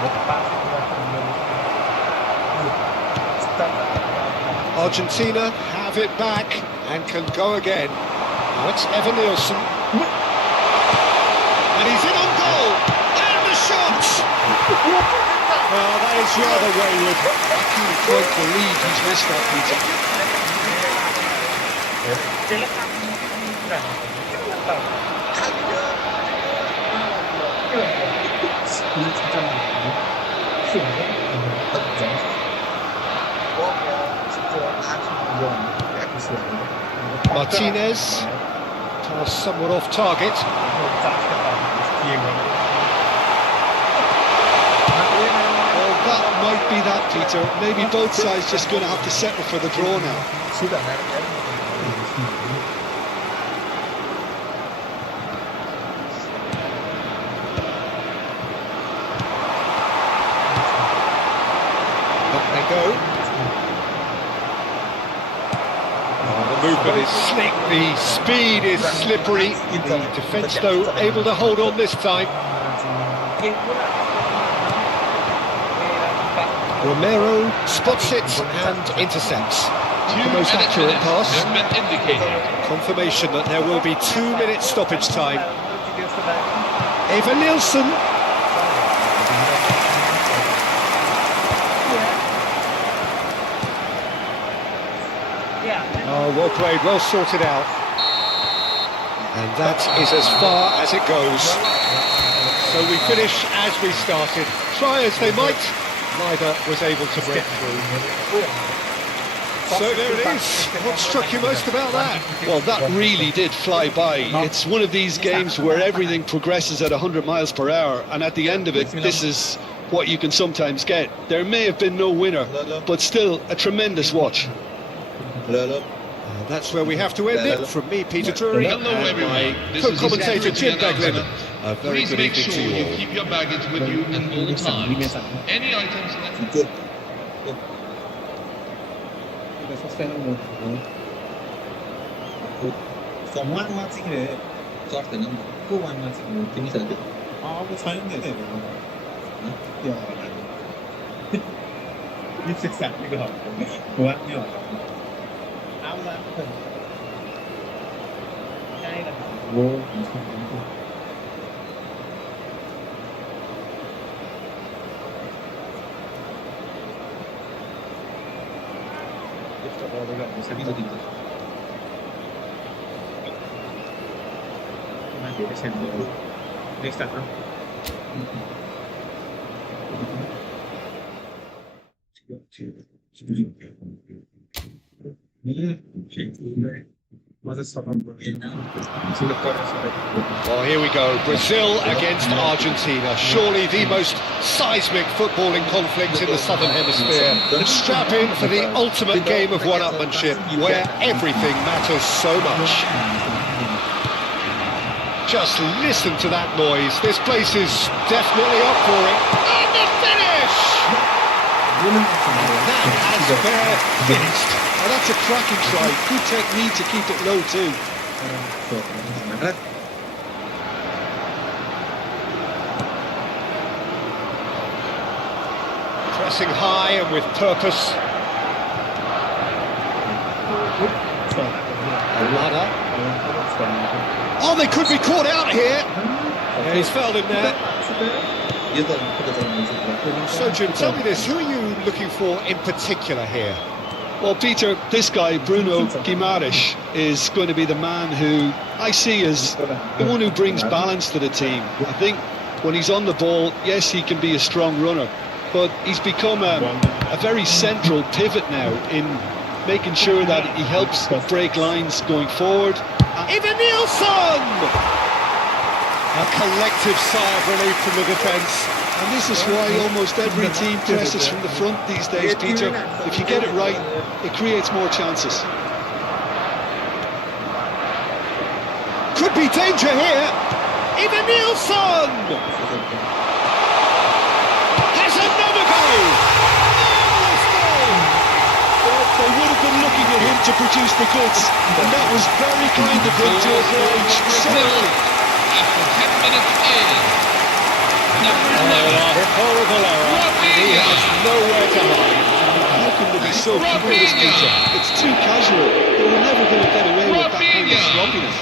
Argentina have it back and can go again. Now it's Evan Nielsen. And he's in on goal! And the shot! Well, that is rather wayward. I can't quite believe he's missed that, Peter. Martinez. Pass somewhat off target. Well, that might be that, Peter. Maybe both sides just going to have to settle for the draw now. Up they go. Oh, the movement is slick, the speed is slippery. The defence, though, able to hold on this time. Romero spots it and intercepts. The most accurate pass. Confirmation that there will be 2 minutes stoppage time. Eva Nielsen. Oh, well played, well sorted out. And that is as far as it goes. So we finish as we started. Try as they might, neither was able to break through. So there it is. What struck you most about that? Well, that really did fly by. It's one of these games where everything progresses at 100 miles per hour, and at the end of it, this is what you can sometimes get. There may have been no winner, but still a tremendous watch. That's where we have to end it. From me, Peter Drury, and my co-commentator Jim Beglin. A very good evening to you all. Keep your baggage with you at all times. Any items left? Well, here we go. Brazil against Argentina. Surely the most seismic footballing conflict in the Southern Hemisphere. And strap in for the ultimate game of one-upmanship, where everything matters so much. Just listen to that noise. This place is definitely up for it. And the finish! That has fair finished. Oh, that's a cracking try. Good technique to keep it low too. Pressing high and with purpose. Alada. Oh, they could be caught out here. Yeah, he's fouled him there. So, Jim, tell me this. Who are you looking for in particular here? Well, Peter, this guy, Bruno Guimaraes, is going to be the man who I see as the one who brings balance to the team. I think when he's on the ball, yes, he can be a strong runner, but he's become a very central pivot now in making sure that he helps break lines going forward. Eva Nielsen! A collective sigh of relief from the defence. And this is why almost every team presses from the front these days, Peter. If you get it right, it creates more chances. Could be danger here. Eva Nielsen! Has another goal! They would have been looking at him to produce the goods, and that was very kind of him to oblige so early. After 10 minutes in. Number 11. Horrible error. He has nowhere to hide. How can they be so careless, Peter? It's too casual. They were never going to get away with that kind of sloppiness.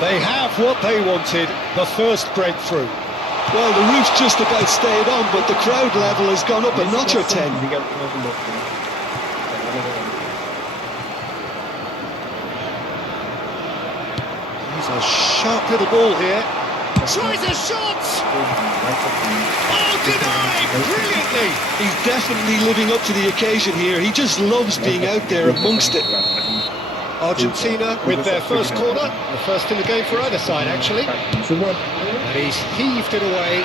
They have what they wanted, the first breakthrough. Well, the roof's just about stayed on, but the crowd level has gone up a notch or 10. He's a sharp little ball here. Tries a shot! Oh, denied! Brilliantly! He's definitely living up to the occasion here. He just loves being out there amongst it. Argentina with their first corner, the first in the game for either side actually. And he's heaved it away.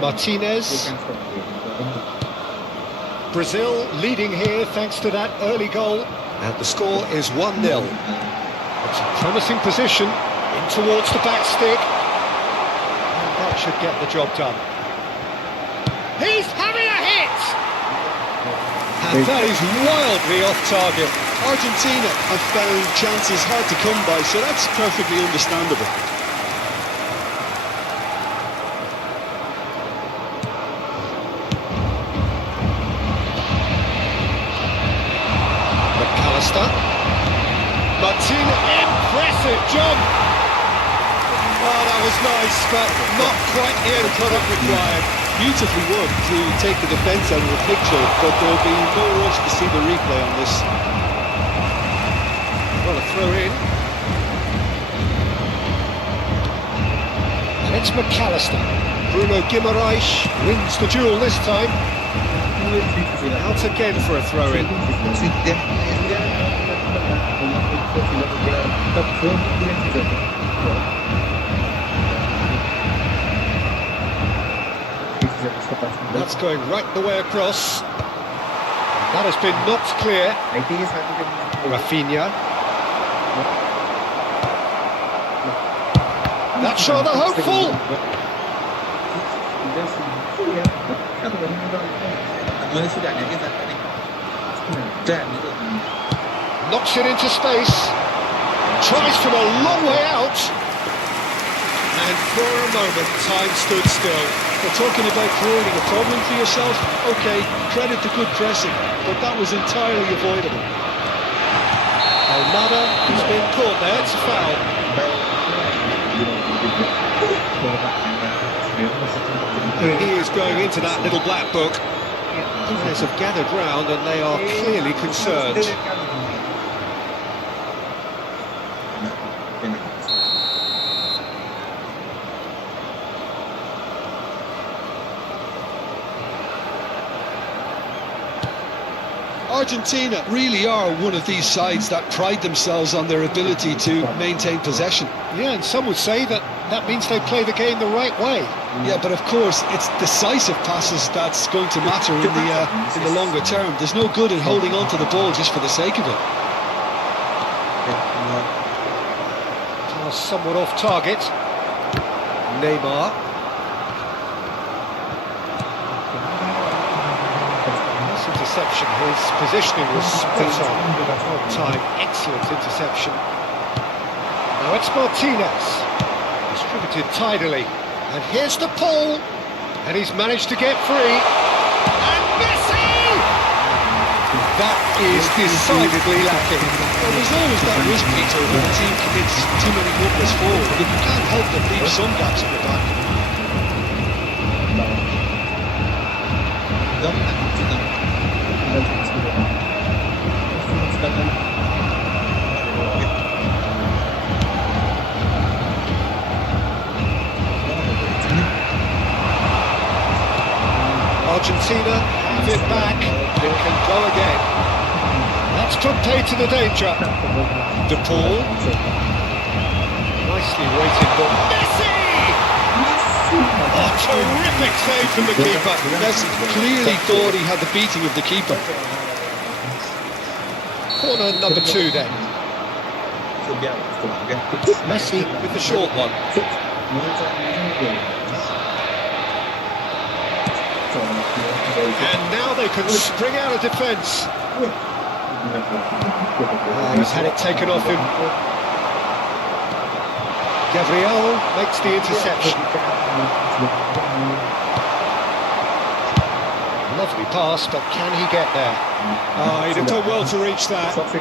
Martinez. Brazil leading here thanks to that early goal. And the score is 1-0. It's a promising position in towards the back stick. And that should get the job done. He's having a hit! And that is wildly off target. Argentina have found chances hard to come by, so that's perfectly understandable. McAllister. Martinez, impressive jump! Oh, that was nice, but not quite the end product required. Beautifully worked to take the defence out of the picture, but there'll be no rush to see the replay on this. Well, a throw in. And it's McAllister. Bruno Guimaraes wins the duel this time. Out again for a throw in. That's going right the way across. That has been knocked clear. Rafinha. That's rather hopeful. Knocks it into space. Tries from a long way out. And for a moment, time stood still. We're talking about creating a problem for yourself. Okay, credit to good pressing, but that was entirely avoidable. Almada has been caught there, it's a foul. And he is going into that little black book. Players have gathered round and they are clearly concerned. Argentina really are one of these sides that pride themselves on their ability to maintain possession. Yeah, and some would say that means they play the game the right way. Yeah, but of course, it's decisive passes that's going to matter in the longer term. There's no good in holding on to the ball just for the sake of it. Pass somewhat off target. Neymar. Interception, his positioning was spot on time, excellent interception. Now it's Martinez, distributed tidily, and here's the pull, and he's managed to get free, and Messi! That is decidedly lacking. Well, there's always that risk, Peter, when the team commits too many numbers forward, but you can't help but leave some gaps at the back. Argentina have it back and can go again. That's put pay to the danger. De Paul. Nicely waited for Messi! Oh, terrific save from the keeper. Messi clearly thought he had the beating of the keeper. Corner number 2 then. Messi with the short one. And now they can spring out of defence. He's had it taken off him. Gabriel makes the interception. Lovely pass, but can he get there? Oh, he'd have done well to reach that. We've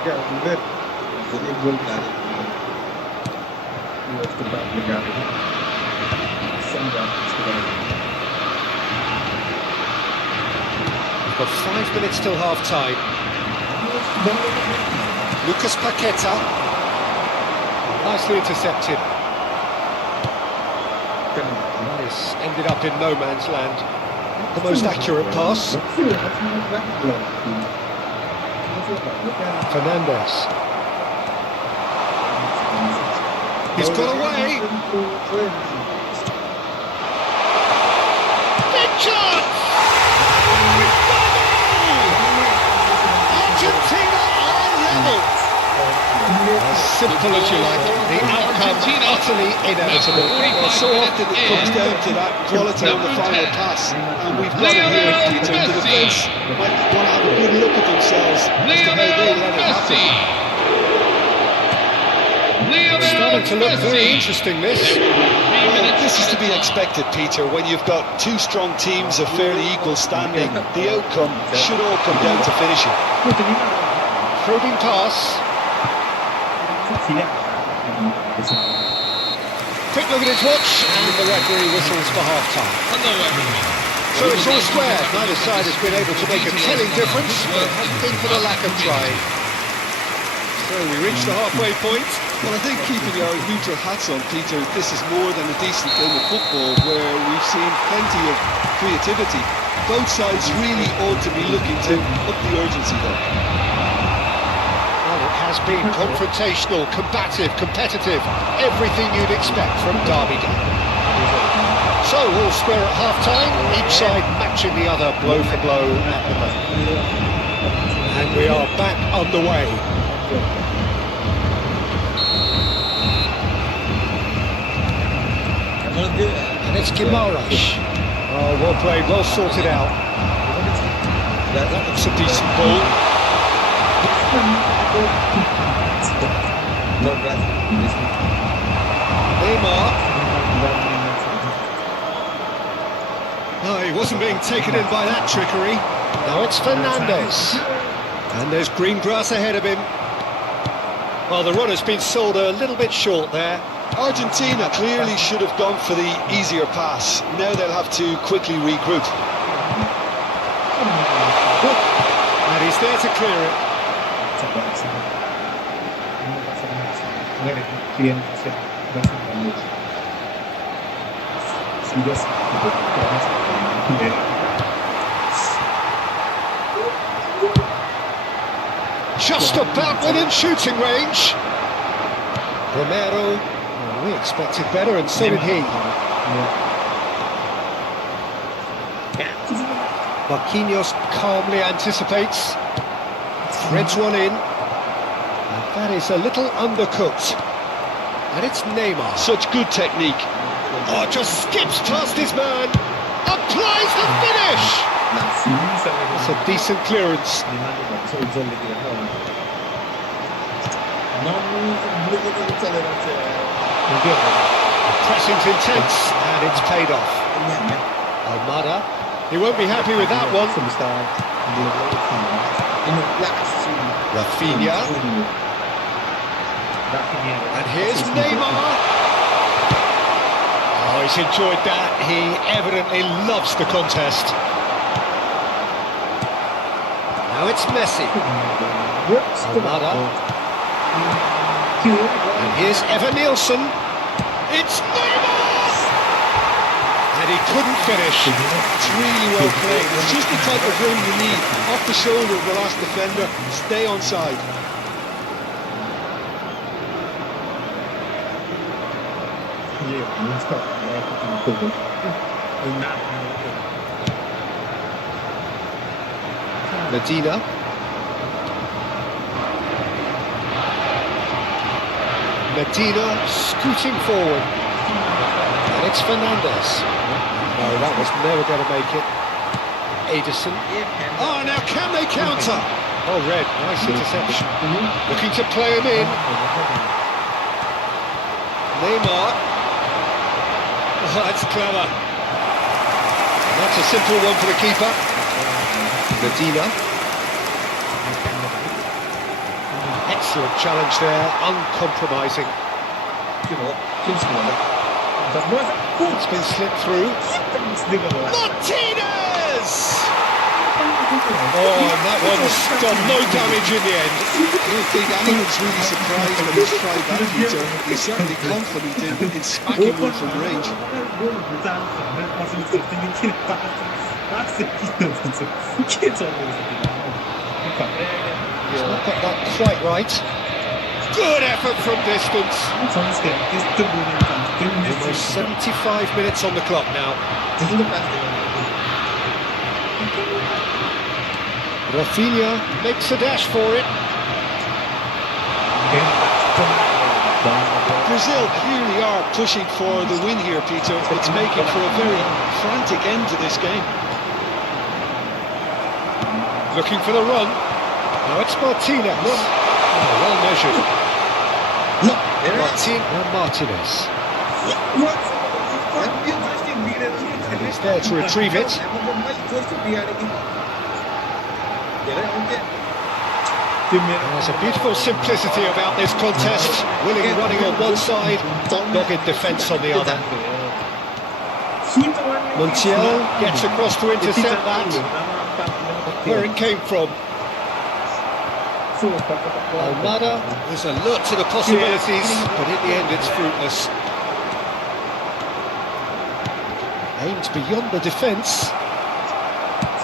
got 5 minutes till half-time. Lucas Paqueta. Nicely intercepted. This ended up in no man's land. The most accurate pass. Fernandez. He's got away. simple as you like, the outcome utterly inevitable. Well, so often it comes down to that quality on the final pass, and we've got it here, Peter. The defence might want to have a good look at themselves as to how they let it happen. It's starting to look very interesting, this. Well, this is to be expected, Peter, when you've got two strong teams of fairly equal standing. The outcome should all come down to finishing. Probing pass. Quick look at his watch, and the referee whistles for half-time. Hello, everyone. So it's all square. Neither side has been able to make a telling difference, but it hasn't been for the lack of trying. So we reach the halfway point. Well, I think keeping our neutral hats on, Peter, this is more than a decent game of football where we've seen plenty of creativity. Both sides really ought to be looking to up the urgency though. Well, it has been confrontational, combative, competitive, everything you'd expect from Derby Day. So, all square at half-time, each side matching the other blow for blow at the moment. And we are back underway. And it's Gimaras. Oh, well played, well sorted out. That's a decent ball. Neymar. No, he wasn't being taken in by that trickery. Now it's Fernandes. And there's green grass ahead of him. Well, the run has been sold a little bit short there. Argentina clearly should have gone for the easier pass. Now they'll have to quickly regroup. And he's there to clear it. Just about within shooting range. Romero, well, we expected better, and so did he. Marquinhos calmly anticipates, threads one in, and that is a little undercooked. And it's Neymar. Such good technique. Oh, just skips past his man, applies the finish! That's a decent clearance. Pressing's intense, and it's paid off. Almada, he won't be happy with that one. Rafinha. And here's Neymar. Oh, he's enjoyed that. He evidently loves the contest. Now it's Messi. Almada. And here's Evan Nielsen. It's Neymar! And he couldn't finish. It's really well played. It's just the type of run you need. Off the shoulder of the last defender. Stay onside. Medina. Medina scooting forward. And it's Fernandes. No, that was never going to make it. Ederson. Oh, now can they counter? Oh, Red, nice interception. Looking to play him in. Neymar. Oh, that's clever. And that's a simple one for the keeper. Medina. Excellent challenge there, uncompromising. It's been slipped through. Martinez! Oh, and that one's done no damage in the end. I don't think anyone's really surprised that he's tried that, Peter. He's certainly confident in smacking one from range. He's not got that quite right. Good effort from distance. Almost 75 minutes on the clock now. Rafinha makes a dash for it. Brazil clearly are pushing for the win here, Peter. It's making for a very frantic end to this game. Looking for the run. Now it's Martinez. Oh, well measured. Martinez. He's there to retrieve it. There's a beautiful simplicity about this contest. Willing running on one side, dogged defence on the other. Montiel gets across to intercept that. Where it came from. Almada was alert to the possibilities, but in the end it's fruitless. Aimed beyond the defence.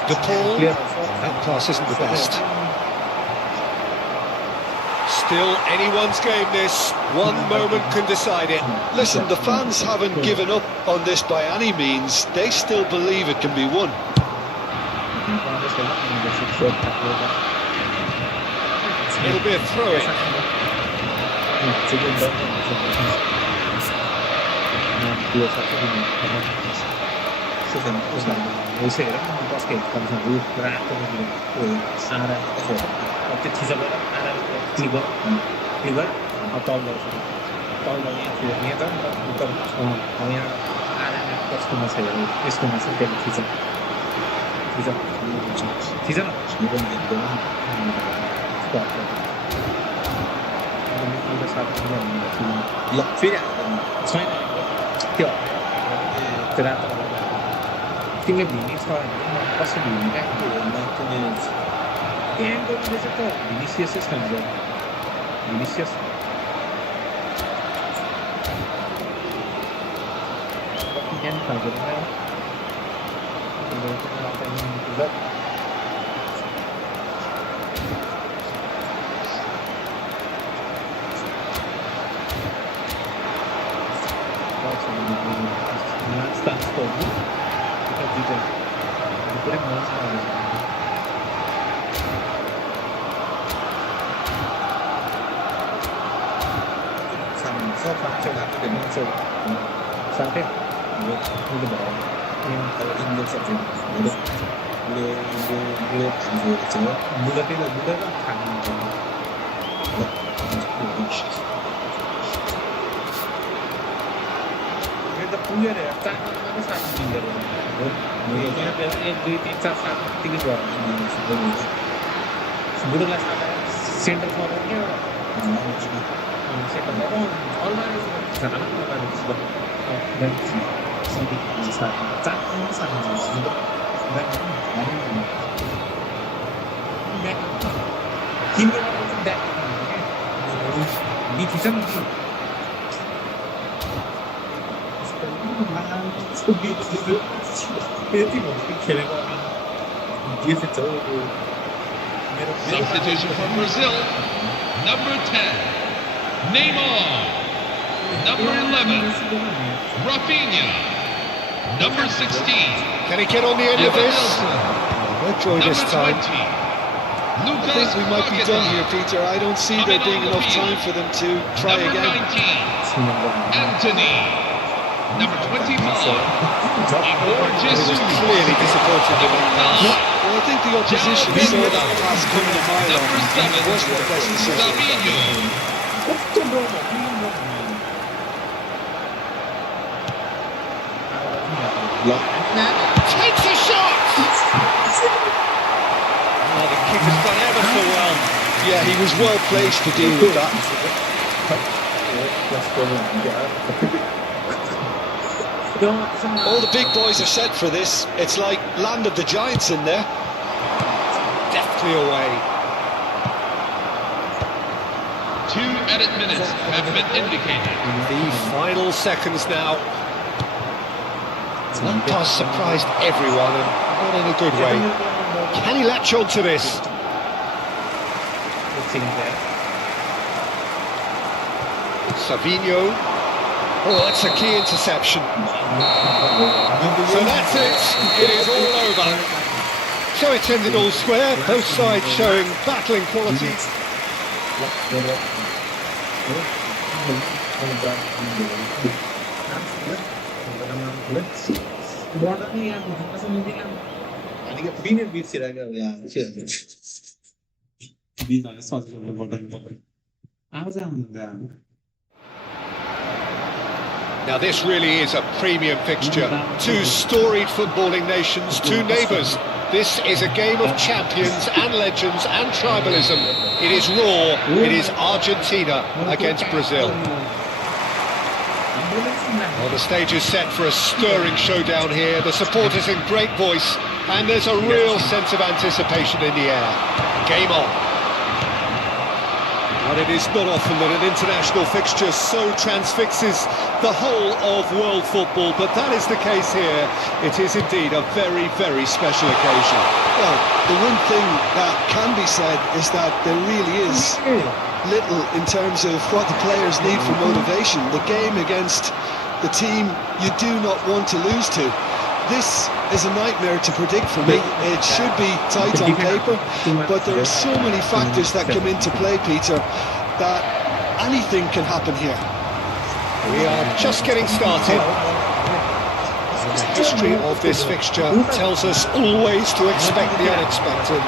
De Paul, that pass isn't the best. Still anyone's game this, one moment can decide it. Listen, the fans haven't given up on this by any means. They still believe it can be won. It'll be a throw-in. तिमीले भिनी छ भने कसरी भिनी क्या M गर्नुहुँदैछ त भिनिसियसै छ नि भिनिसियस game खाएको sampai udah bawa yang kalau Indo saja udah budak kan kita punya deh tak mana satu tinggal ini biasanya 2, 3, 4, 3 sebelumnya center forwardnya center forward always sangat dan Substitution for Brazil. Number 10, Neymar. Number 11, Rafinha. Number 16, Can he get on the end of this? No joy this time. I think we might be done here, Peter. I don't see there being enough time for them to try Number again. 19, Anthony. Number 25, He was clearly disappointed with that pass. Well, I think the opposition saw that pass coming a mile off. Number 7, It wasn't the best decision. Savinho. Takes a shot! Oh, the keeper's done ever so well. Yeah, he was well placed to deal with that. All the big boys are set for this. It's like Land of the Giants in there. Deftly away. 2 added minutes have been indicated. The final seconds now. That pass surprised everyone, and not in a good way. Can he latch on to this? Savinho. Oh, that's a key interception. So that's it. It is all over. So it's ended all square. Both sides showing battling qualities. Bordernya yang pasang bilang, ini kan bini bisa agak ya, Bina sadece buradan Ağzından. Now this really is a premium fixture. Two storied footballing nations, two neighbours. This is a game of champions and legends and tribalism. It is raw, it is Argentina against Brazil. Well, the stage is set for a stirring showdown here. The supporters in great voice, and there's a real sense of anticipation in the air. Game on. And it is not often that an international fixture so transfixes the whole of world football, but that is the case here. It is indeed a very, very special occasion. Well, the one thing that can be said is that there really is little in terms of what the players need for motivation. The game against the team you do not want to lose to. This is a nightmare to predict for me. It should be tight on paper, but there are so many factors that come into play, Peter, that anything can happen here. We are just getting started. The history of this fixture tells us always to expect the unexpected.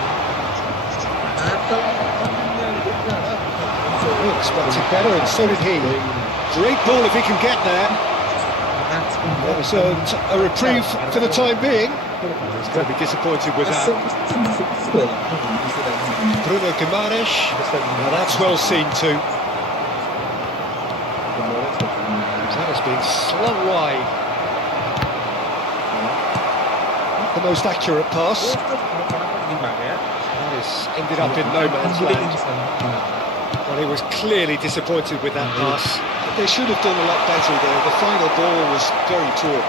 We expected better, and so did he. Great ball if he can get there. That has earned a reprieve for the time being. He's going to be disappointed with that. Bruno Guimaraes. Now that's well seen too. That has been slung wide. Not the most accurate pass. That has ended up in no man's land. Well, he was clearly disappointed with that pass. They should have done a lot better there. The final ball was very poor.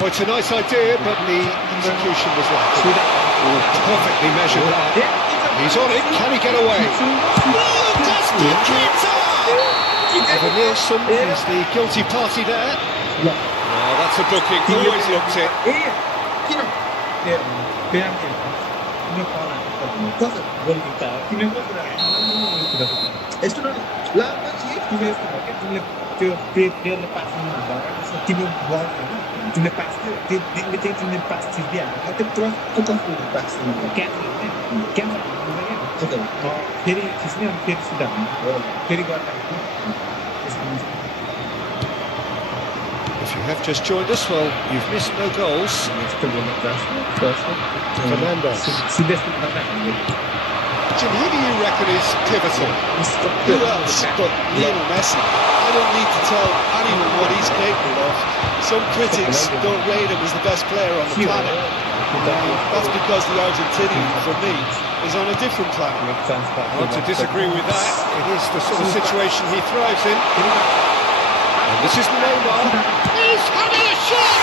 Well, it's a nice idea, but the execution was lacking. Perfectly measured that. He's on it. Can he get away? Evan Nielsen is the guilty party there. Oh, that's a booking. Always looked it. If you have just joined us, well, you've missed no goals. Fernandez. Jim, who do you reckon is pivotal? Who else but Lionel Messi? I don't need to tell anyone what he's capable of. Some critics don't rate him as the best player on the planet. That's because the Argentinian, for me, is on a different planet. Hard to disagree with that. It is the sort of situation he thrives in. And this is Neymar. He's having a shot!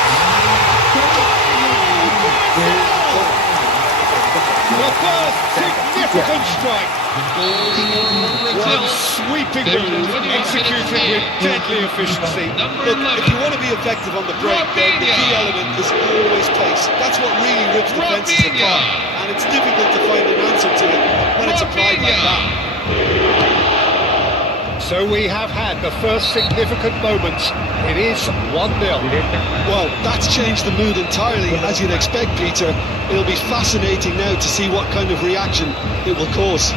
The first significant strike. One sweeping move, executed with deadly efficiency. Look, if you want to be effective on the break, then the key element is always pace. That's what really rips defences apart, and it's difficult to find an answer to it when it's applied like that. So we have had the first significant moment. It is 1-0. Well, that's changed the mood entirely, as you'd expect, Peter. It'll be fascinating now to see what kind of reaction it will cause.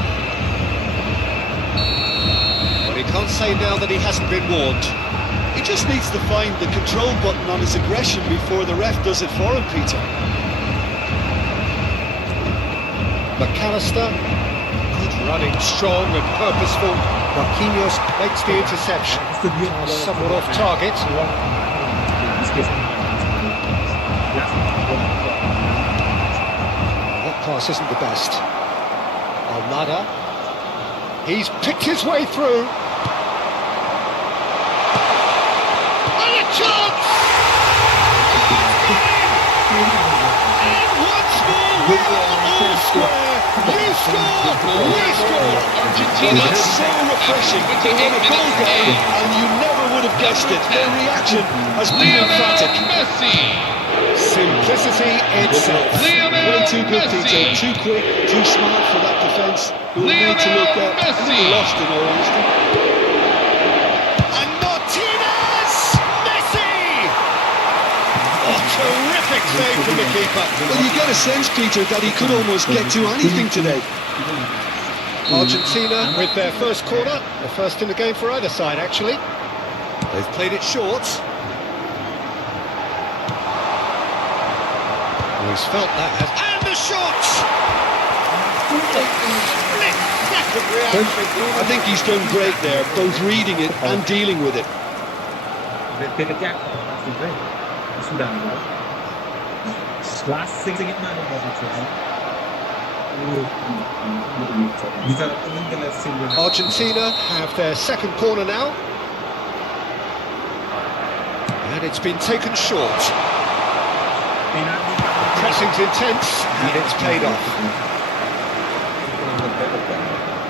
Well, he can't say now that he hasn't been warned. He just needs to find the control button on his aggression before the ref does it for him, Peter. McAllister, good running, strong and purposeful. Marquinhos makes the interception. Somewhat off target. That pass isn't the best. Almada. He's picked his way through. And a chance! And once more, we are all square. You score, we score. It's so refreshing to win a goal game, and you never would have guessed it. Their reaction has been emphatic. Simplicity itself. Way too good, Peter. Too quick, too smart for that defence, who were made to look a little lost in all honesty. save from the keeper. Well, you get a sense, Peter, that he could almost get to anything today. Argentina with their first corner, the first in the game for either side, actually. They've played it short. Oh, he's felt that. And the shot! Split-second reaction. I think he's done great there, both reading it and dealing with it. Argentina have their second corner now. And it's been taken short. Pressing's intense, and it's paid off.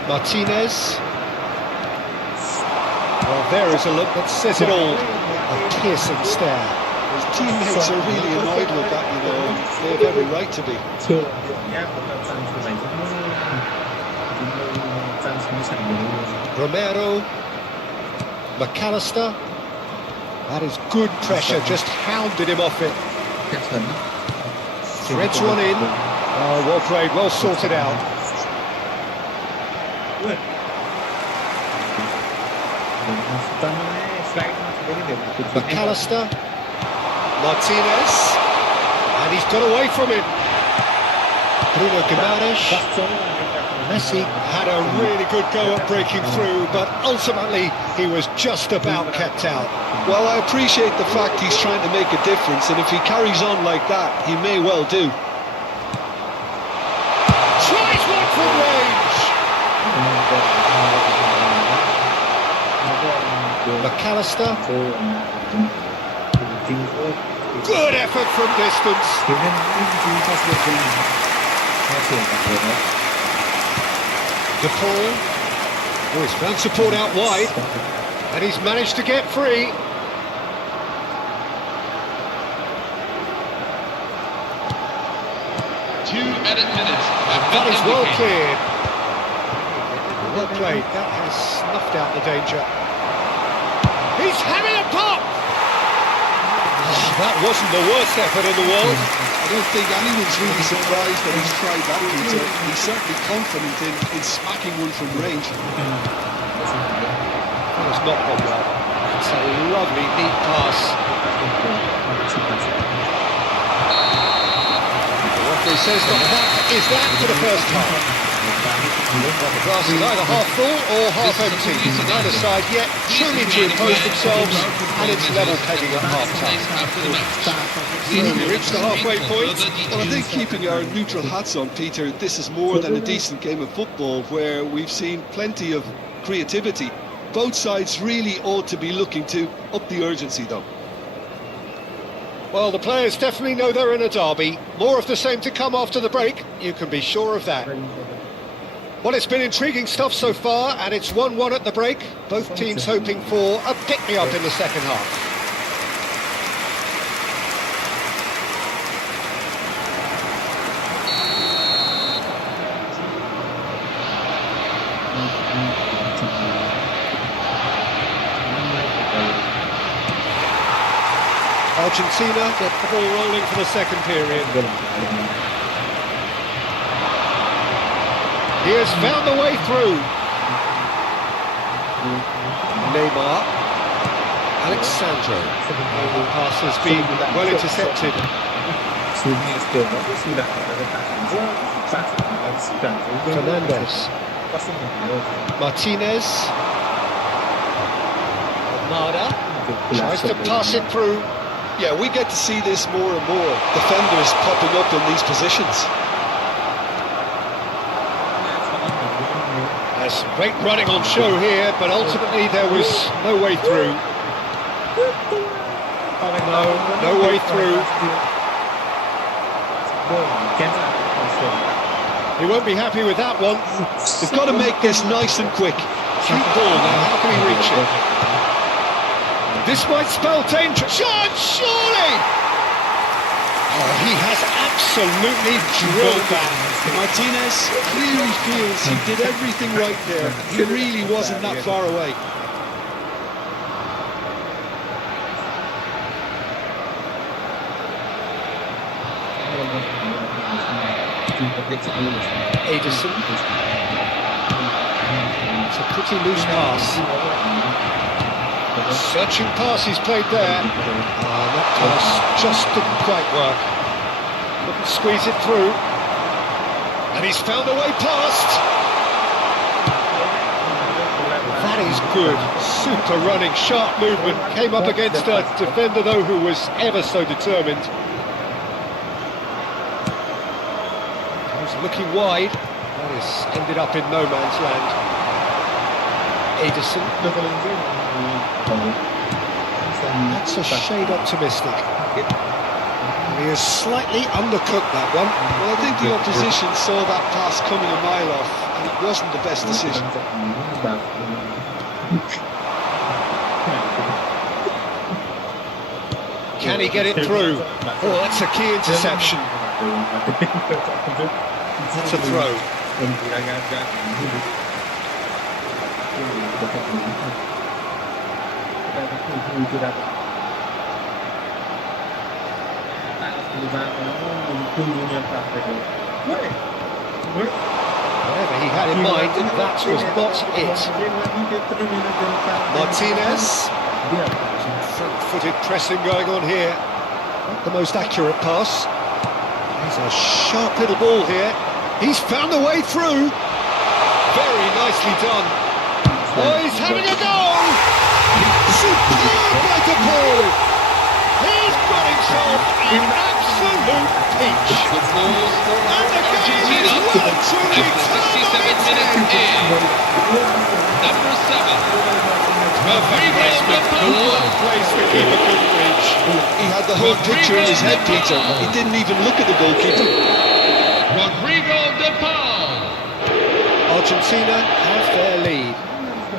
Martinez. Well, there is a look that says it all. A piercing stare. His teammates are really annoyed with that, you know. They have every right to be. Romero. McAllister. That is good pressure, just hounded him off it. Threads one in. Oh, well played, well sorted out. McAllister. Martinez. And he's got away from it. Bruno Guimaraes. Messi had a really good go at breaking through, but ultimately he was just about kept out. Well, I appreciate the fact he's trying to make a difference, and if he carries on like that, he may well do. Tries one from range. McAllister. Good effort from distance. De Paul. Oh, he's found support out wide, and he's managed to get free. That is well cleared. Well played. That has snuffed out the danger. He's having a pop! That wasn't the worst effort in the world. I don't think anyone's really surprised that he's tried that, Peter. He's certainly confident in smacking one from range. That was not gone well. It's a lovely, neat pass. The referee says that is that for the first half. The glass is either half full or half empty. Neither side yet truly to impose themselves, and it's level pegging at half-time. We reached the halfway point. Well, I think keeping our neutral hats on, Peter, this is more than a decent game of football where we've seen plenty of creativity. Both sides really ought to be looking to up the urgency, though. Well, the players definitely know they're in a derby. More of the same to come after the break, you can be sure of that. Well, it's been intriguing stuff so far, and it's 1-1 at the break. Both teams hoping for a pick-me-up in the second half. Argentina get the ball rolling for the second period. He has found the way through. Neymar. Alexandro. The pass has been well intercepted. Fernandez. Martinez. Armada. Tries to pass it through. Yeah, we get to see this more and more. Defenders popping up in these positions. There's great running on show here, but ultimately there was no way through. No way through. He won't be happy with that one. They've got to make this nice and quick. Cute ball now, how can he reach it? This might spell danger. Shot, surely! Oh, he has absolutely drilled that. Martinez clearly feels he did everything right there. He really wasn't that far away. Ederson. It's a pretty loose pass. Searching pass he's played there. That pass just didn't quite work. Couldn't squeeze it through. And he's found a way past. That is good. Super running, sharp movement. Came up against a defender though who was ever so determined. He's looking wide. That has ended up in no man's land. Ederson. That's a shade optimistic. And he has slightly undercooked that one. Well, I think the opposition saw that pass coming a mile off, and it wasn't the best decision. Can he get it through? Oh, that's a key interception. It's a throw. Whatever he had in mind, that was not it. Martinez. Front-footed pressing going on here. Not the most accurate pass. There's a sharp little ball here. He's found a way through. Very nicely done. Oh, he's having a goal! Superb right of ball! He's got himself an absolute peach. And the game is well truly after 67 minutes in. Number 7. Well placed, the keeper couldn't reach. He had the whole picture in his head, Peter. He didn't even look at the goalkeeper. Rodrigo de Paul. Argentina have their lead.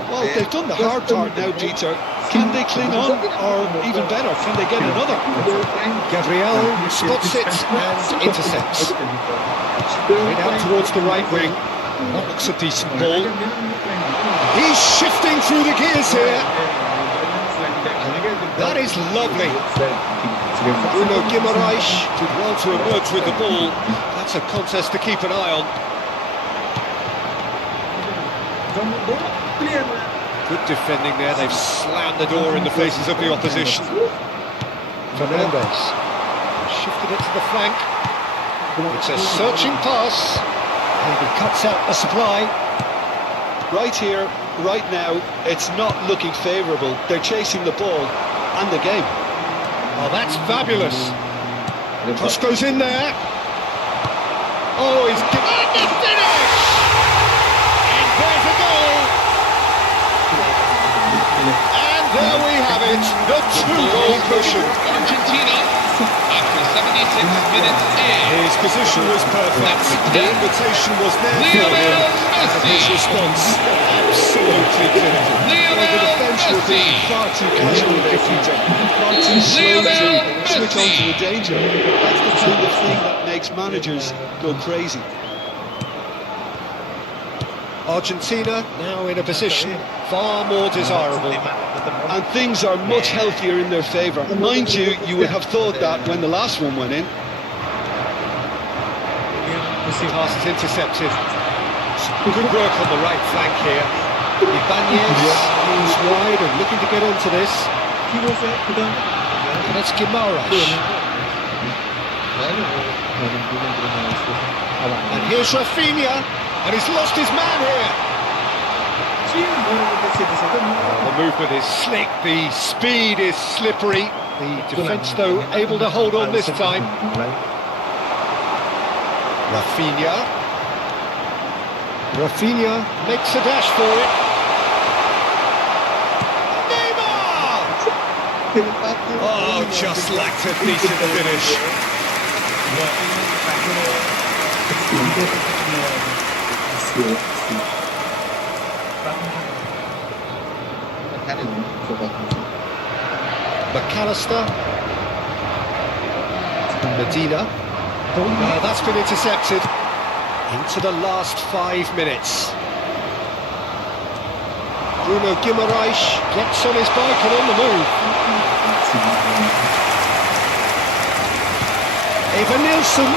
Well, they've done the hard part now, Peter. Can they cling on, or even better, can they get another? Gabriel spots it and intercepts. Right out towards the right wing. That looks a decent ball. He's shifting through the gears here. That is lovely. Bruno Guimaraes did well to emerge with the ball. That's a contest to keep an eye on. Good defending there. They've slammed the door in the faces of the opposition. Fernandez shifted it to the flank. It's a searching pass. And he cuts out the supply. Right here, right now, it's not looking favourable. They're chasing the ball and the game. Oh, that's fabulous. Cross goes in there. Oh, he's and the finish! And there's a goal. And there we have it, the 2-goal cushion. Argentina, after 76 minutes in. His position was perfect. The invitation was there for him. And his response, absolutely clinical. The defence were being far too casual there, Peter. Far too slow to switch on to the danger. That's the kind of thing that makes managers go crazy. Argentina now in a position far more desirable. And things are much healthier in their favour. Mind you, you would have thought that when the last one went in. Pass is intercepted. Good work on the right flank here. Ibanez moves wide and looking to get onto this. And it's Guimaraes. And here's Rafinha, and he's lost his man here. The movement is slick, the speed is slippery. The defence, though, able to hold on this time. Rafinha makes a dash for it. Neymar! Oh, just lacked a decent finish. McAllister. Medina. That's been intercepted. Into the last 5 minutes. Bruno Guimaraes gets on his bike and on the move. Eva Nilsson.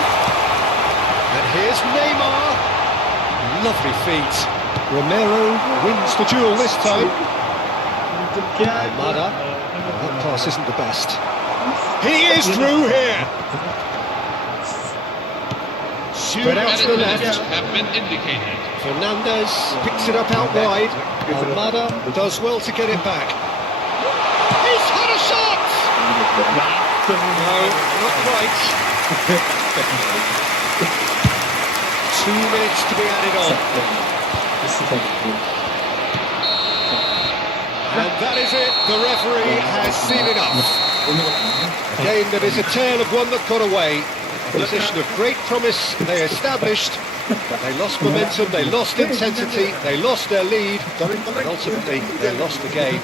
And Here's Neymar. Lovely feet. Romero wins the duel this time. Almada. That pass isn't the best. He is through here. Spread out to the left. Have been indicated. Fernandez picks it up out wide. Almada does well to get it back. He's had a shot! No, not quite. 2 minutes to be added on. And that is it. The referee has seen enough. A game that is a tale of one that got away. A position of great promise they established. They lost momentum, they lost intensity, they lost their lead, and ultimately they lost the game.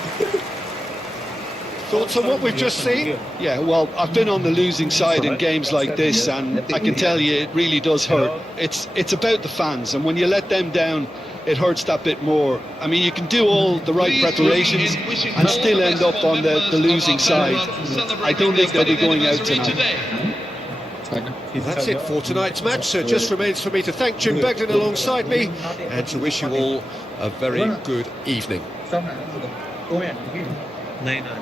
Thoughts on what we've just seen? Yeah, well, I've been on the losing side in games like this, and I can tell you it really does hurt. It's about the fans, and when you let them down, it hurts that bit more. I mean, you can do all the right preparations and still end up on the losing side. I don't think they'll be going out tonight. That's it for tonight's match, so it just remains for me to thank Jim Begden alongside me and to wish you all a very good evening. Xong rồi, cô hẹn cái này là